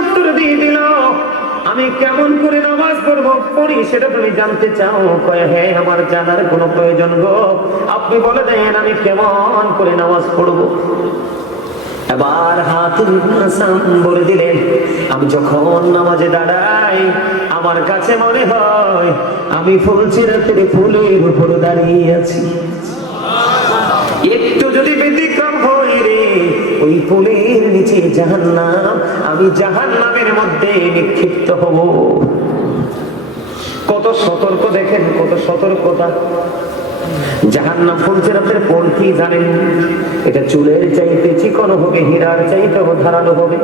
উত্তর দিয়ে দিল, আমি কেমন করে নামাজ পড়ি সেটা তুমি জানতে চাও? কয় হ্যাঁ, আমার জানার কোনো প্রয়োজন গো, আপনি বলে দেন আমি কেমন করে নামাজ পড়বো। এবার বলে দিলেন, আমি যখন নামাজে দাঁড়াই আমার কাছে মনে হয় আমি ফুলচিরাতের ফুলের উপর দাঁড়িয়ে আছি। একটু যদি ব্যতিক্রম হয় রে, ওই ফুলের নিচে জাহান্নাম, আমি জাহান্নামের মধ্যে নিক্ষিপ্ত হব। কত সতর্ক, দেখেন কত সতর্কতা। জাহান্নাম ফুলচিরাতের ফুল কি জানেন? এটা চুলের চাইতে চিকন হবে, হীরার চাইতে ধারালো হবে।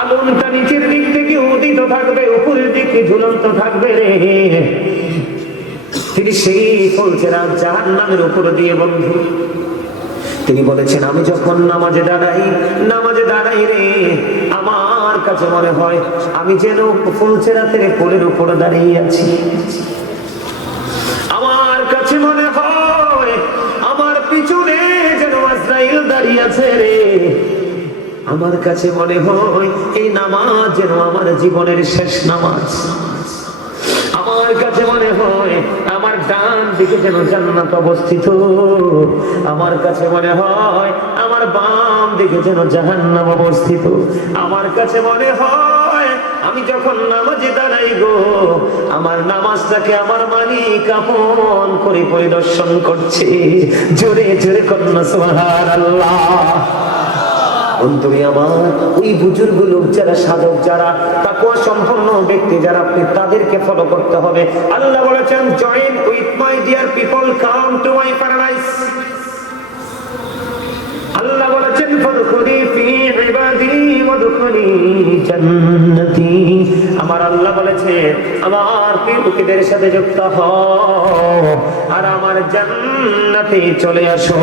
আগুনটা নিচের দিক থেকে উদিত থাকবে, উপরের দিকে ঝুলন্ত থাকবে রে। তিনি সেই ফুলচিরাত জাহান্নামের উপর দিয়ে বন্ধু তিনি বলেছেন, আমি যখন নামাজে দাঁড়াই রে, আমার কাছে মনে হয় আমি যেন ফুলচিরাতের ফুলের উপর দাঁড়িয়ে আছি। আমার কাছে মনে হয় আমার পিছনে যেন আজরাইল দাঁড়িয়ে আছে রে। আমার কাছে মনে হয় এই নামাজ যেন আমার জীবনের শেষ নামাজ। আমার কাছে মনে হয় আমার ডান দিকে যেন জান্নাত অবস্থিত। আমার কাছে মনে হয় আমার বাম দিকে যেন জাহান্নাম অবস্থিত। আমার কাছে মনে হয় আমি যখন নামাজে দাঁড়াই গো, আমার নামাজটাকে আমার মালিক আপন করে পরিদর্শন করছে। জোরে জোরে কন্যা সুবহানাল্লাহ। অন্তরে আমার ওই বুজুর্গ লোক যারা, সাধক যারা, তাকওয়া সম্পন্ন ব্যক্তি যারা, আপনি তাদেরকে ফলো করতে হবে। আল্লাহ বলেছেন, join with my dear people, come to my paradise. Allah বলেছেন, ফাদখুলি ফি ইবাদি ওয়াদখুলি জান্নাতি। আমার আল্লাহ বলেছেন, আমার প্রিয় লোকেদের সাথে যুক্ত হও আর আমার জান্নাতে চলে আসো।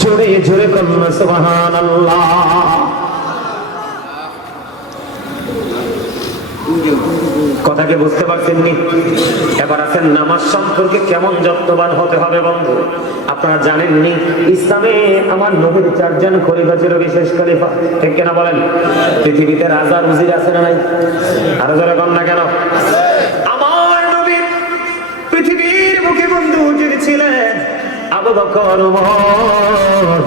জোরে জোরে কন্যা সুবহানাল্লাহ। কথাকে বুঝতে পারছেন নি? এবার আছেন নামাজ সম্পর্কে কেমন যত্নবান হতে হবে বন্ধু। আপনারা জানেননি ইসলামে আমার নবীর 4 জন খলিফা ছিল, বিশেষ খলিফা, ঠিক কিনা বলেন? পৃথিবীতে রাজা উজির আছে না নাই? আরো যারা কম না কেন? আমার নবীর পৃথিবীর মুখে বন্ধু উজির ছিলেন আবু বকর, ওমর।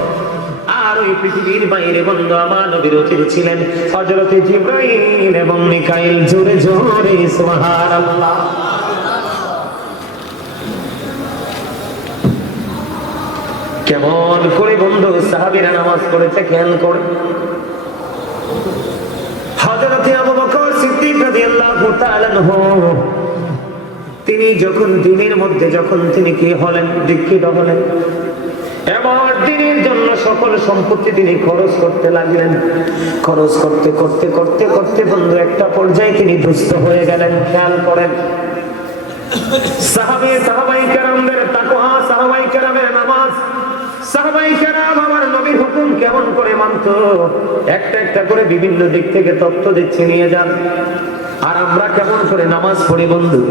আর ওই পৃথিবীর বাইরে বন্ধু আমার নবীর উজির ছিলেন হযরত জিবরাইল এবং মিকাইল। জোরে জোরে সুবহানাল্লাহ। কেমন করে বন্ধু সাহাবীরা নামাজ পড়েছে খেয়াল করে। হযরত আবু বকর সিদ্দিক রাদিয়াল্লাহু তাআলা আনহু, তিনি যখন দিনের মধ্যে তিনি কি হলেন, দীক্ষিত হলেন, এবার দিনের জন্য সকল সম্পত্তি তিনি খরচ করতে লাগলেন। খরচ করতে করতে করতে করতে বন্ধু একটা পর্যায়ে তিনি দুস্থ হয়ে গেলেন। খেয়াল করেন, সাহাবাই কেরামদের তাকওয়া, সাহাবাই কেরামের নামাজ, সাহাবাই কেরাম আমার নবীর হুকুম কেমন করে মানতো, একটা একটা করে বিভিন্ন দিক থেকে তথ্য দিচ্ছে, নিয়ে যান। আর আমরা কেমন করে নামাজ পড়ি বন্ধু?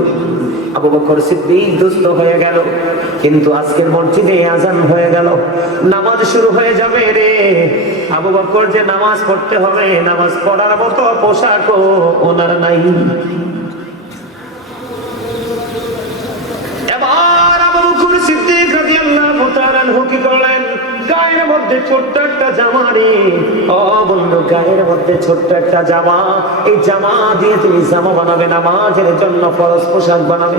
আবু বকর সিদ্দিক দুস্থ হয়ে গেল, কিন্তু আজকের মসজিদে আজান হয়ে গেল, নামাজ শুরু হয়ে যাবে রে। আবু বকর যে নামাজ পড়তে হবে, নামাজ পড়ার মতো পোশাকও ওনার নাই। এবার আবু বকর সিদ্দিক রাদিয়াল্লাহু তাআলা আনহু কি করলেন? গায়ের মধ্যে ছোট্ট একটা জামা রে, ও বন্ধু, গায়ের মধ্যে ছোট্ট একটা জামা, এই জামা দিয়ে তুমি জামা বানাবে, নামাজের জন্য ফরজ পোশাক বানাবে।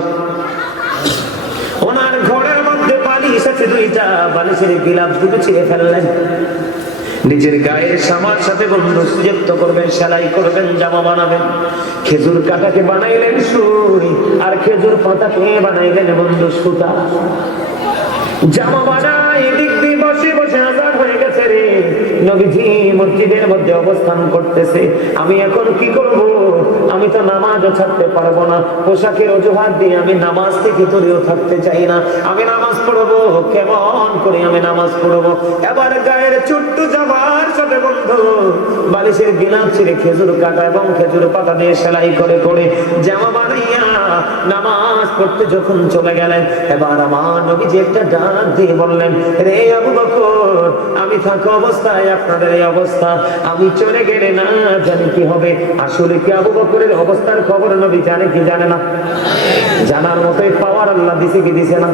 ওনার ঘরের মধ্যে বালিশ আছে দুইটা, বালিশের গিলাফ দুটো ছিঁড়ে ফেললেন, নিজের গায়ের সামার সাথে বন্ধু যুক্ত করবেন, সেলাই করবেন, জামা বানাবেন। খেজুর কাটাকে বানাইলেন সুই, আর খেজুর পাতাকে বানাইলেন বন্ধু সুতা। জামা বানায় এদিক দিয়ে বসে বসে আজান হয়ে গেছে রে, নবীজি মসজিদের মধ্যে অবস্থান করতেছে। আমি এখন কি করব? আমি তো নামাজও ছাড়তে পারবো না, পোশাকের অজুহাত দিয়ে আমি নামাজ থেকে দূরেও থাকতে চাই না। আমি নামাজ পড়বো কেমন করে? আমি নামাজ পড়বো। এবার গায়ের ছোট্ট জামার সাথে বন্ধু বালিশের গিলাফ ছিঁড়ে খেজুর কাটা এবং খেজুর পাতা দিয়ে সেলাই করে করে জামা বানাইয়া নামাজ পড়তে যখন চলে গেলেন, এবার আমার নবীজি একটা ডাক দিয়ে বললেন, রে আবু বকর, আমি থাকা অবস্থায় আপনাদের এই অবস্থা, আমি চলে গেলে না জানি কি হবে। আসলে কি আবু বকরের অবস্থার খবর নবী জানে কি জানে না? জানার মতোই পাওয়ার আল্লাহ দিছে কি দিছে না?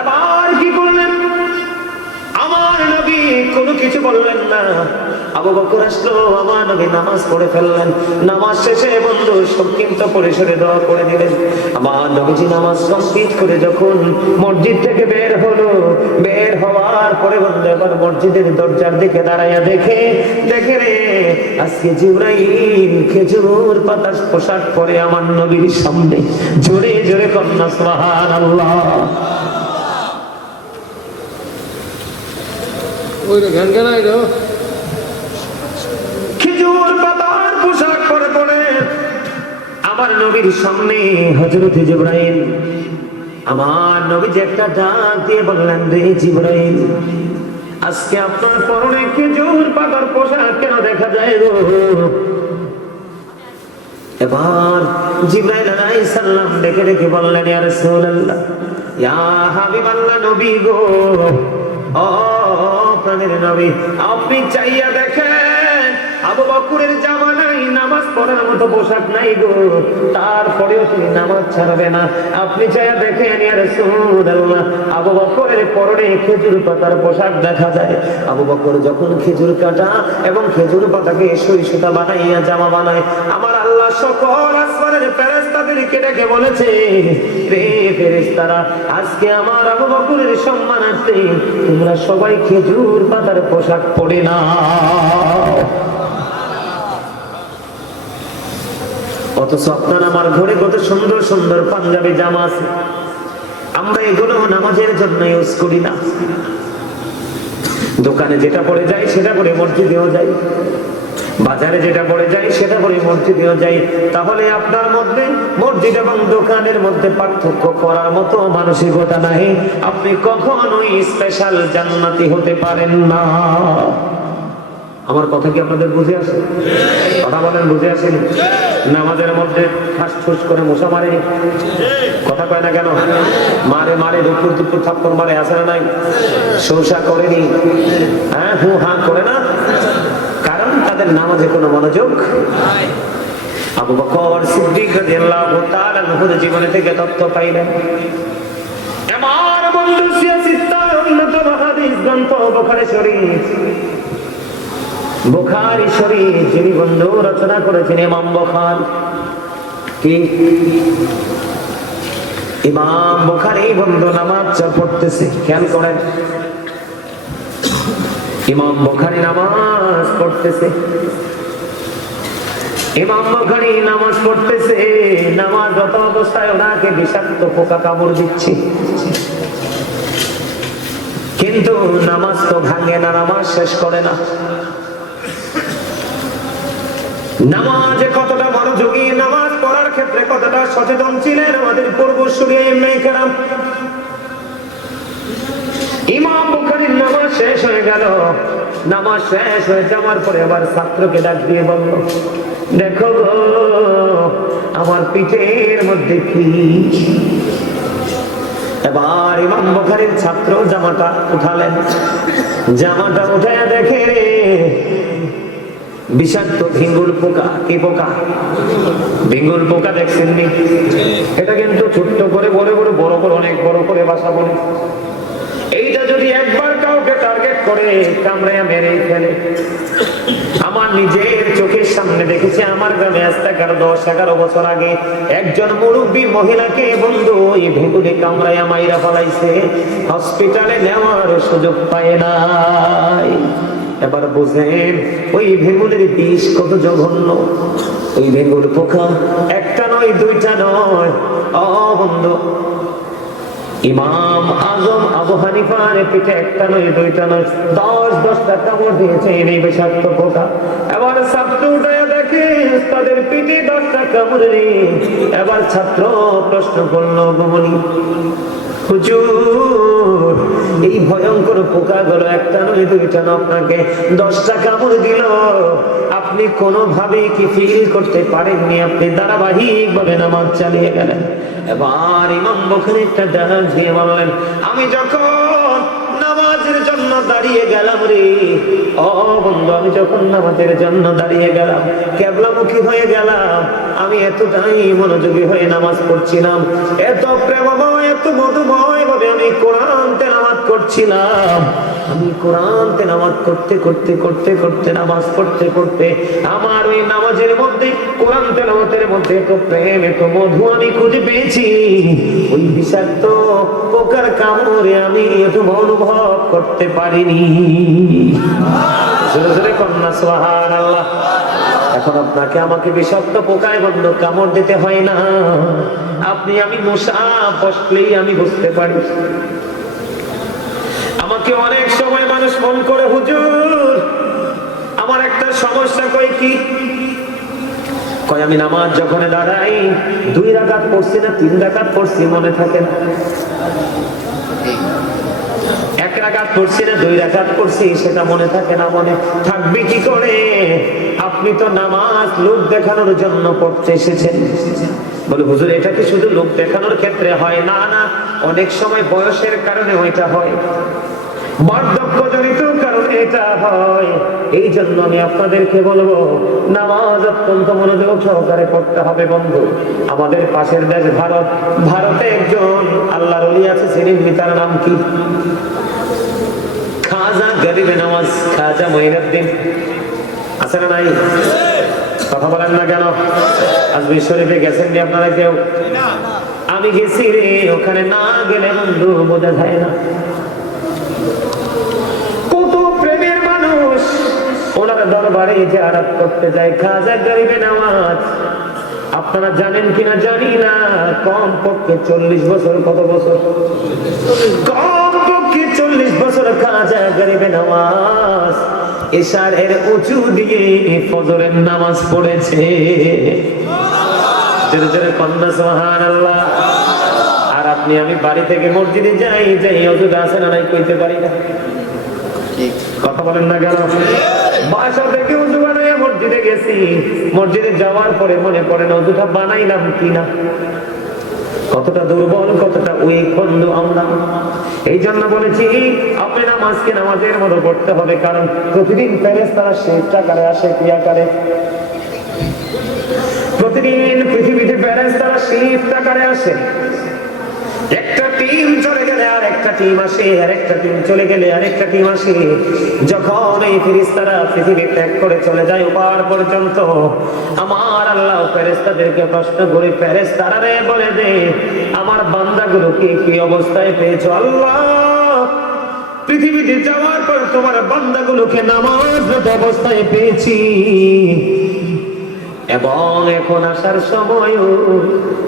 এবার কি করলেন? আমার নবী কোনো কিছু বললেন না। আবু বকর আসলো, আমার নবী নামাজ পড়ে ফেললেন। নামাজ শেষে বন্ধু সংক্ষিপ্ত পরিসরে দোয়া করে দিলেন। আমার নবীজি নামাজ কমপ্লিট করে যখন মসজিদ থেকে বের হলো, বের হওয়ার পরে বন্ধু এবার মসজিদের দরজার দিকে দাঁড়াইয়া দেখে রে, আজকে জিবরাইল খেজুর পাতার পোশাক পরে আমার নবীর সামনে। জোরে জোরে কন্যা সুবহানাল্লাহ। খেজুর পাতার পোশাক পরে পরে আমার নবীর সামনে হযরত জিবরাইল। আমার নবী যে একটা ডাক দিয়ে বললেন, রে জিবরাইল, আজকে আপনার পরনে খেজুর পাতার পোশাক কেন দেখা যায় গো? এবার জিবরাইল আলাইহিস সালাম ডেকে ডেকে বললেন, ইয়া রাসূলুল্লাহ, ইয়া হাবিবাল্লাহ, নবী গো, ও প্রাণের নবী, আপনি চাইয়া দেখেন আবু বকরের জামা নাই, নামাজ পড়ার মতো পোশাক নাই গো, তারপরেও তুমি নামাজ ছাড়বে না। আপনি চাইয়া দেখেন ইয়া রাসূলুল্লাহ, আবু বকরের পরনে খেজুর পাতার পোশাক দেখা যায়। আবু বকর যখন খেজুর কাটা এবং খেজুর পাতাকে সুই সুতা বানাইয়া জামা বানায়, আমার আল্লাহ সকল আসমানের ফেরেশতাদেরকে ডেকে বলেছে, রে ফেরেশতারা, আজকে আমার আবু বকরের সম্মানার্থে তোমরা সবাই খেজুর পাতার পোশাক পরে না। অথচ আপনার আমার ঘরে কত সুন্দর সুন্দর পাঞ্জাবি জামা আছে, আমরা এগুলো নামাজের জন্য ইউজ করি না। দোকানে যেটা পরে যাই সেটা পরে মসজিদেও যাই, বাজারে যেটা পরে যাই সেটা পরে মসজিদেও যাই। তাহলে আপনার মধ্যে মসজিদ এবং দোকানের মধ্যে পার্থক্য করার মতো মানসিকতা নাই, আপনি কখনোই স্পেশাল জান্নাতি হতে পারেন না। আমার কথা কি আপনাদের বুঝে আসে? কথা বলেন, বুঝে আসেনি? নামাজের মধ্যে ঠাস ঠুস করে মশা মারে, কথা কয় না কেন? মারে মারে, দুপুর দুপুর থাপ্পড় মারে, আসে না নাই? শৌসা করেনি, হ্যাঁ হু হা করে না, কারণ তাদের নামাজে কোনো মনোযোগ। আবু বকর সিদ্দিক রাদিয়াল্লাহু তাআলা আনহুর জীবনে থেকে তথ্য পাইলেন। আমার বন্ধু সিয়াসিত্তার অন্যতম হাদিস গ্রন্থ বুখারী শরীফ, বুখারী শরীফ যিনি বন্ধু রচনা করেছেন ইমাম বুখারী। কি ইমাম বুখারী বন্ধু নামাজ পড়তেছে, খেয়াল করেন, ইমাম বুখারী নামাজ পড়তেছে, ইমাম বুখারী নামাজ পড়তেছে, নামাজরত অবস্থায় ওনাকে বিষাক্ত পোকা কামড় দিচ্ছে, কিন্তু নামাজ তো ভাঙে না, নামাজ শেষ করে না। নামাজে কতটা মনোযোগী, নামাজ পড়ার ক্ষেত্রে ক্ষেত্রে কতটা সচেতন ছিলেন আমাদের পূর্বসূরি ইমাম কেরাম। ইমাম বুখারীর নামাজ শেষ হয়ে গেল, নামাজ শেষ হয়ে যাওয়ার পরে আবার ছাত্রকে ডাক দিয়ে বলল, দেখো গো আমার পিঠের মধ্যে কি। এবার ইমাম বুখারীর ছাত্র জামাটা উঠালেন, জামাটা উঠায় দেখে বিষাক্ত ভিঙ্গুল পোকা। কি পোকা? ভিঙ্গুল পোকা। দেখছেন নি? এটা কিন্তু ছোট্ট করে বড় বড় বড় করে অনেক বড় করে বাসা বলে। এইটা যদি একবার কাউকে টার্গেট করে কামড়াইয়া মেরে ফেলে। আমার নিজের চোখের সামনে দেখেছি, আমার গ্রামে আজ থেকে 10-11 বছর আগে একজন মুরব্বী মহিলাকে বন্ধু এই ভেগুলি কামড়াইয়া মাইরা ফেলাইছে, হসপিটালে নেওয়ার সুযোগ পায় নাই। এবার বুঝেন ওই ভেগুলির বিষ কত জঘন্য। ওই ভেগুল পোকা একটা নয়, দুইটা নয়। ও বন্ধু, ইমাম আজম আবু হানিফার পিঠে একটা নয়, দুইটা নয়, 10-10টা কামড় দিয়েছে এই বিষাক্ত পোকা। এবার ছাত্র উঠে দেখে তাদের পিঠে 10টা কামড় রে। এবার ছাত্র প্রশ্ন করলো, গুমনি হুজুর এই ভয়ঙ্কর পোকাগুলো একটা নয়, দুইটা নয়, আপনাকে 10টা কামড় দিল, আপনি কোনোভাবেই কি ফিল করতে পারেননি? আপনি ধারাবাহিক ভাবে নামাজ চালিয়ে গেলেন। এবার ইমাম বুখারী একটা ডাক দিয়ে বললেন, আমি যখন নামাজের জন্য দাঁড়িয়ে গেলাম রে, ও বন্ধু, আমি যখন নামাজের জন্য দাঁড়িয়ে গেলাম, কিবলামুখী হয়ে গেলাম, আমি এতটাই মনোযোগী হয়ে নামাজ পড়ছিলাম, এত প্রেমময়, এত মধুময় ভাবে আমি কোরআন তেলাওয়াত করছিলাম। আমি কোরআন তেলাওয়াত করতে করতে করতে করতে নামাজ পড়তে পড়তে আমার ওই নামাজের মধ্যে, কোরআন তেলাওয়াতের মধ্যে এত প্রেম, এত মধু আমি খুঁজে পেয়েছি। ওই বিষাক্ত পোকার কামড়ে আমি এত অনুভব করতে পারিনি। জোরে জোরে কন্যা সুবহানাল্লাহ। এখন আপনাকে আমাকে বিষাক্ত পোকায় বন্ধ কামড় দিতে হয় না। আপনি আমি মশা বসলেই আমি বুঝতে পারি। আমাকে অনেক সময় মানুষ ফোন করে, হুজুর আমার একটা সমস্যা। কই কি? কয় আমি নামাজ যখন দাঁড়াই 2 রাকাত পড়ছি না 3 রাকাত পড়ছি মনে থাকে না। 1 রাকাত পড়ছি না 2 রাকাত পড়ছি সেটা মনে থাকে না। মনে থাকবে কি করে? আপনি তো নামাজ লোক দেখানোর জন্য পড়তে এসেছেন। বলে হুজুর এটা কি শুধু লোক দেখানোর ক্ষেত্রে হয়? না না, অনেক সময় বয়সের কারণে ওইটা হয়, বার্ধক্যজনিত কারণে এটা হয়। এই জন্য আমি আপনাদেরকে বলবো নামাজ অত্যন্ত মনোযোগ সহকারে পড়তে হবে বন্ধু। আমাদের পাশের দেশ ভারত, ভারতে একজন আল্লাহর ওলি আছে, চিনেন? তার নাম কি? খাজা গরিবে নওয়াজ, খাজা মঈনুদ্দিন। আছে না নাই? কথা বলেন না কেন? আজমির শরীফে গেছেন নি আপনারা কেউ? আমি গেছি রে, ওখানে না গেলে বন্ধু বোঝা যায় না কত প্রেমের মানুষ ওনার দরবারে জিয়ারত করতে যায়। খাজা গরিবে নওয়াজ আপনারা জানেন কিনা জানি না, কমপক্ষে 40 বছর। কত বছর? কমপক্ষে 40 বছর খাজা গরিবে নওয়াজ ইশারের উঁচু দিয়ে ফজরের নামাজ পড়েছে। জোরে জোরে কন্যা সুবহানাল্লাহ। আর আপনি আমি বাড়ি থেকে মসজিদে যাই, ওযুটা আছে না নাই কইতে পারি না। কথা বলেন না কেন? বাসা থেকে ওযু বানাইয়া মসজিদে গেছি, মসজিদে যাওয়ার পরে মনে পড়ে না ওযুটা বানাইলাম কিনা। কতটা দুর্বল, কতটা উইক বন্ধু আমরা। এই জন্য বলেছি আপনি নামাজকে নামাজের মতো পড়তে হবে, কারণ প্রতিদিন ফেরেশতারা শিফট আকারে আসে, কি আকারে? প্রতিদিন পৃথিবীতে ফেরেশতারা শিফট আকারে আসে। একটা টিম চলে গেলে আর একটা টিম আসে, আর একটা টিম চলে গেলে আর একটা টিম আসে। যখন এই ফেরেশতারা পৃথিবী ত্যাগ করে চলে যায় ওপার পর্যন্ত, আমার আল্লাহ ফেরেশতাদেরকে প্রশ্ন করে, ফেরেশতারা রে বলে দে আমার বান্দাগুলোকে কি অবস্থায় পেয়েছো? আল্লাহ পৃথিবীতে যাওয়ার পর তোমার বান্দাগুলোকে নামাজরত অবস্থায় পেয়েছি, এবং এখন আসার সময়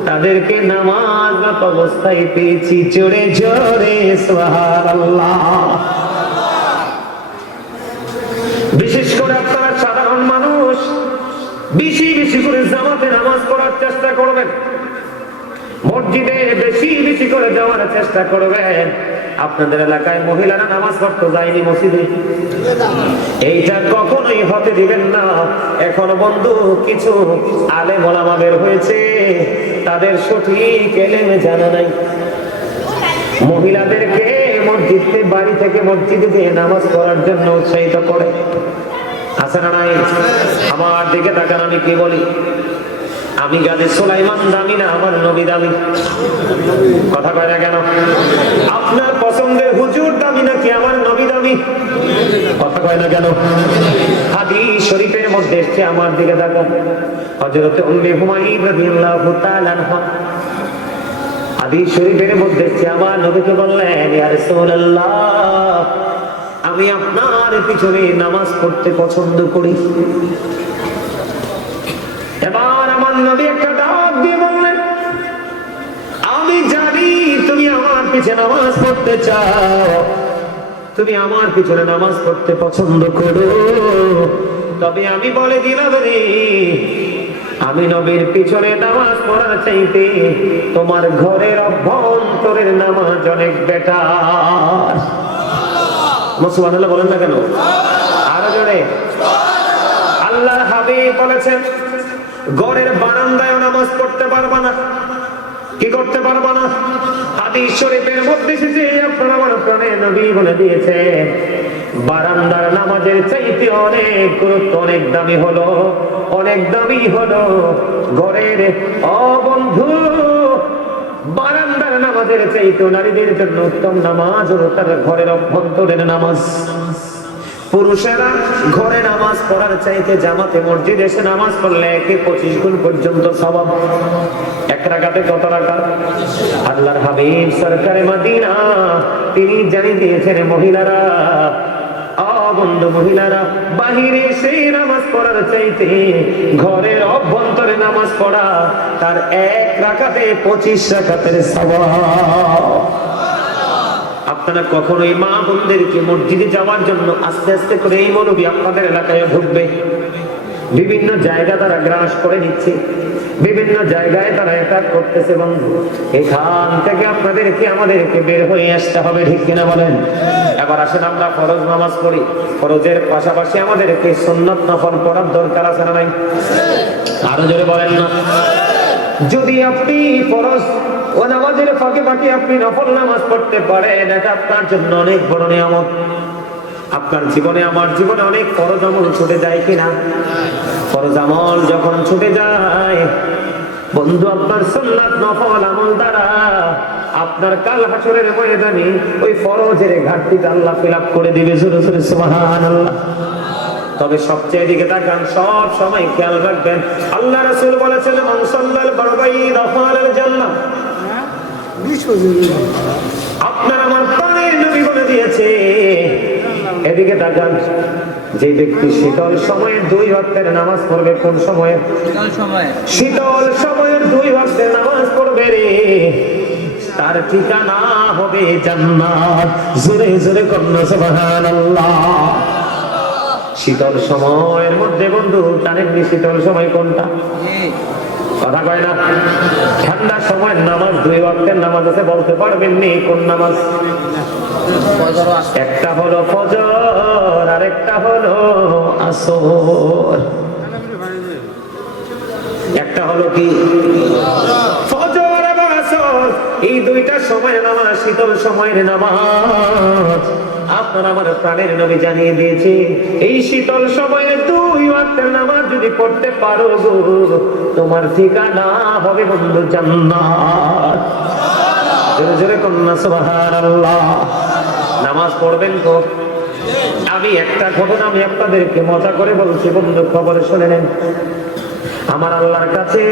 তাদেরকে নামাজরত অবস্থায় পেয়েছি। জোরে জোরে সুবহানাল্লাহ। বিশেষ করে আপনারা সাধারণ মানুষ, বেশি বেশি করে জামাতে নামাজ পড়ার চেষ্টা করবেন, মসজিদে বেশি বেশি করে যাওয়ার চেষ্টা করবেন। আপনাদের এলাকায় মহিলারা নামাজ পড়তে যায়নি মসজিদে, এইটা কখনোই হতে দিবেন না। এখন বন্ধু কিছু আলেম ওলামা বের হয়েছে, তাদের সঠিক এলেমে জানা নাই। মহিলাদেরকে মসজিদে, বাড়ি থেকে মসজিদে গিয়ে নামাজ পড়ার জন্য উৎসাহিত করে, আছে না নাই? আমার দিকে তাকান, আমি কি বলি? আমি গাজী সুলাইমান দামি না আমার নবী দামি? কথা কয় না কেন? আপনার পছন্দের হুজুর দামি নাকি আমার নবী দামি? কথা কয় না কেন? হাদিস শরীফের মধ্যে এসেছে, আমার দিকে তাকান, হযরত উম্মে হুমায়রা রাদিয়াল্লাহু তাআলা আনহা হাদিস শরীফের মধ্যে এসেছে, আমার নবীকে বললেন, ইয়া রাসূলুল্লাহ, আমি আপনার পিছনে নামাজ পড়তে পছন্দ করি। এবার আমার নবী একটা ডাক দিয়ে বললেন, আমি জানি তুমি আমার পিছনে নামাজ পড়তে চাও, তুমি আমার পিছনে নামাজ পড়তে পছন্দ করো, তবে আমি বলে দিলাম রে, আমি নবীর পিছনে নামাজ পড়ার চাইতে তোমার ঘরের অভ্যন্তরের নামাজ অনেক বেটার। সুবহানাল্লাহ বলেন না কেন? আরো জোরে। আল্লাহর হাবিব বলেছেন, ঘরের বারান্দায় নামাজ পড়তে পারবা না। কি করতে পারবা না? হাদিস শরীফের মধ্যে এসেছে, আপনার আমার প্রাণের নবী বলে দিয়েছে, বারান্দার নামাজের চাইতে অনেক গুরুত্ব, অনেক দামি হলো, অনেক দামি হলো ঘরের। ও বন্ধু, বারান্দার নামাজের চাইতে নারীদের জন্য উত্তম নামাজ হলো তার ঘরের অভ্যন্তরের নামাজ। পুরুষেরা ঘরে নামাজ পড়ার চাইতে জামাতে মসজিদে এসে নামাজ পড়লে 25 গুণ পর্যন্ত সওয়াব। এক রাকাতে কত রাকাত? আল্লাহর হাবিব সরকারে মদিনা তিনি জানিয়ে দিয়েছেন, মহিলারা, বন্ধু মহিলারা, বাহিরে এসে নামাজ পড়ার চাইতে ঘরের অভ্যন্তরে নামাজ পড়া তার এক রাকাতে 25 রাকাতের সওয়াব। আপনারা কখনোই মা বোনদেরকে মসজিদে যাওয়ার জন্য আস্তে আস্তে করে এই মৌলবী আপনাদের এলাকায় ঢুকবে, বিভিন্ন জায়গা তারা গ্রাস করে নিচ্ছে, বিভিন্ন জায়গায় তারা অ্যাটাক করতেছে। বন্ধু, এখান থেকে আপনাদেরকে আমাদেরকে বের হয়ে আসতে হবে, ঠিক কিনা বলেন? এবার আসেন আমরা ফরজ নামাজ পড়ি, ফরজের পাশাপাশি আমাদেরকে সুন্নাত নফল পড়ার দরকার আছে না নাই? আরো জোরে বলেন না। যদি আপনি ফরজ ও নামাজের ফাঁকে ফাঁকে আপনি নফল নামাজ পড়তে পারেন, এটা আপনার জন্য অনেক বড় নিয়ামত। আপনার জীবনে, আমার জীবনে অনেক ফরজ আমল ছুটে যায় কিনা? ফরজ আমল যখন ছুটে যায় বন্ধু, আপনার সুন্নাত নফল আমল দ্বারা আপনার কাল হাসরের ময়দানে ওই ফরজের ঘাটতিটা আল্লাহ ফিল আপ করে দিবে। জোরে জোরে সুবহানাল্লাহ। তবে সবচেয়ে দিকে তাকান, সব সময় খেয়াল রাখবেন, আল্লাহ রাসূল বলেছেন, মান সাল্লাল ফারদাইন দাখালাল জান্নাহ। আপনার আমার প্রাণের নবী বলে দিয়েছে, এদিকে তাকান, যে ব্যক্তি শীতল সময়ে 2 ওয়াক্তের নামাজ পড়বে, কোন সময়ে? শীতল সময়ের 2 ওয়াক্তের নামাজ পড়বে রে, তার ঠিকানা হবে জান্নাত। জোরে জোরে কন্যা সুবহানাল্লাহ। শীতল সময়ের মধ্যে বন্ধু জানেন শীতল সময় কোনটা? কথা কয় না। ঠান্ডা সময়ের নামাজ 2 ওয়াক্তের নামাজ আছে, বলতে পারবেন নি কোন নামাজ? একটা হলো ফজর, আর একটা হলো আসর। একটা হলো কি? ফজর এবং আসর, এই 2টা সময়ের নামাজ শীতল সময়ের নামাজ। আপনার আমার প্রাণের নবী জানিয়ে দিয়েছে, এই শীতল সময়ে 2 ওয়াক্তের নামাজ যদি পড়তে পারো গো, তোমার ঠিকানা হবে বন্ধু জান্নাত। জোরে জোরে কন্যা সুবহানাল্লাহ। নামাজ পড়বেন তো? আমি একটা ঘটনা আমি আপনাদেরকে মজা করে বলছি বন্ধু, খবরে শুনে নেন। আমার আল্লাহর কাছে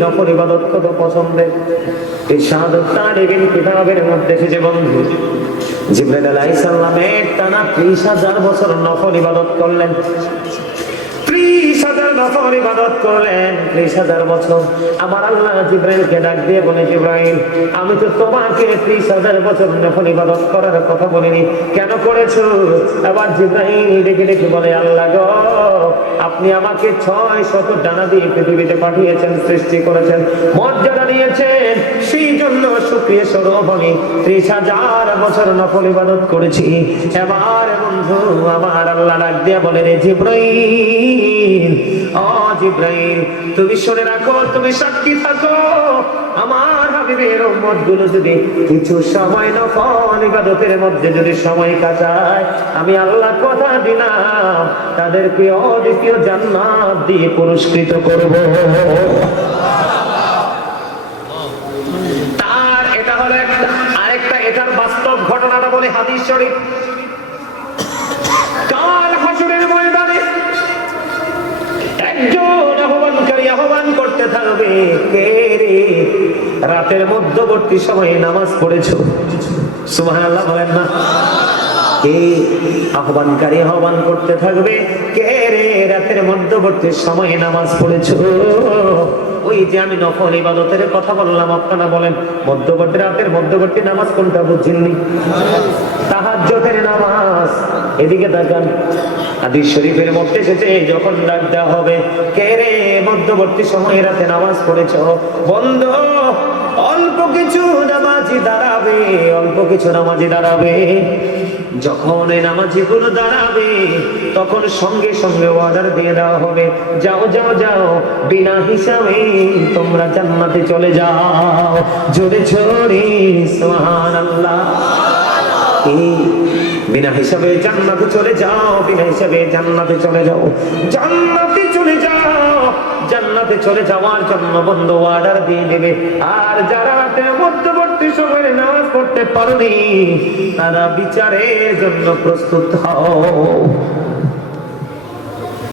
নফল ইবাদত কত পছন্দের। এই শাহাদাত তারিবিন কিতাবের মধ্যে এসেছে বন্ধু, জিবরাইল আলাইহিস সালাম টানা 30,000 বছর নফল ইবাদত করলেন। 30,000 30,000 নফল ইবাদত করলেন, 30,000 বছর। আমার আল্লাহ জিব্রাইলকে ডাক দিয়ে বলে, জিব্রাইল, আমি তো তোমাকে 30,000 বছর নফল ইবাদত করার কথা বলিনি, কেন করেছো? আবার জিব্রাইল ডেকে ডেকে বলে, আল্লাহ গো, আপনি আমাকে 600 ডানা দিয়ে পৃথিবীতে পাঠিয়েছেন, সৃষ্টি করেছেন, মর্যাদা দিয়েছেন, সেই জন্য শুকরিয়া স্বরূপ আমি 30,000 বছর নফল ইবাদত করেছি। এবার বন্ধু আমার আল্লাহ ডাক দিয়ে বলে, রে জিব্রাইল, ও জিব্রাইল, তুমি শুনে রাখো, তুমি সাক্ষী থাকো, আমার হাবিবের উম্মত গুলো যদি কিছু সময় নফল ইবাদতের মধ্যে যদি সময় কাটায়, আমি আল্লাহ কথা দিলাম তাদেরকে অদ্বিতীয় জান্নাত দিয়ে পুরস্কৃত করব। তার এটা হলো একটা। আরেকটা এটার বাস্তব ঘটনাটা বলে হাদিস শরীফ। কাল হাসরের ময়দানে একজন আহ্বানকারী আহ্বান করতে থাকবে, কে রে রাতের মধ্যবর্তী সময়ে নামাজ পড়েছো? সুবহানাল্লাহ বলেন না। কে আহ্বানকারী আহ্বান করতে থাকবে, কে রে রাতের মধ্যবর্তী সময়ে নামাজ পড়েছো? ওই যে আমি নফল ইবাদতের কথা বললাম, আপনারা বলেন মধ্যবর্তী রাতের মধ্যবর্তী নামাজ কোনটা বুঝছেননি? তাহাজ্জুদের নামাজ। এদিকে তাকান, হাদিস শরীফের মধ্যে এসেছে যখন ডাক দেওয়া হবে, কে রে মধ্যবর্তী সময়ে রাতে নামাজ পড়েছো? বন্ধু অল্প কিছু নামাজি দাঁড়াবে, অল্প কিছু নামাজি দাঁড়াবে। যখন এই নামাজি গুলো দাঁড়াবে তখন সঙ্গে সঙ্গে অর্ডার দিয়ে দেওয়া হবে, যাও যাও যাও, বিনা হিসাবে তোমরা জান্নাতে চলে যাও। জোরে জোরে সুবহানাল্লাহ। বিনা হিসাবে জান্নাতে চলে যাও, বিনা হিসাবে জান্নাতে চলে যাও, জান্নাতে চলে যাও। জান্নাতে চলে যাওয়ার জন্য বন্ধু অর্ডার দিয়ে দেবে। আর যারা মধ্যবর্তী সময়ে নামাজ পড়তে পারেনি, তারা বিচারের জন্য প্রস্তুত হও।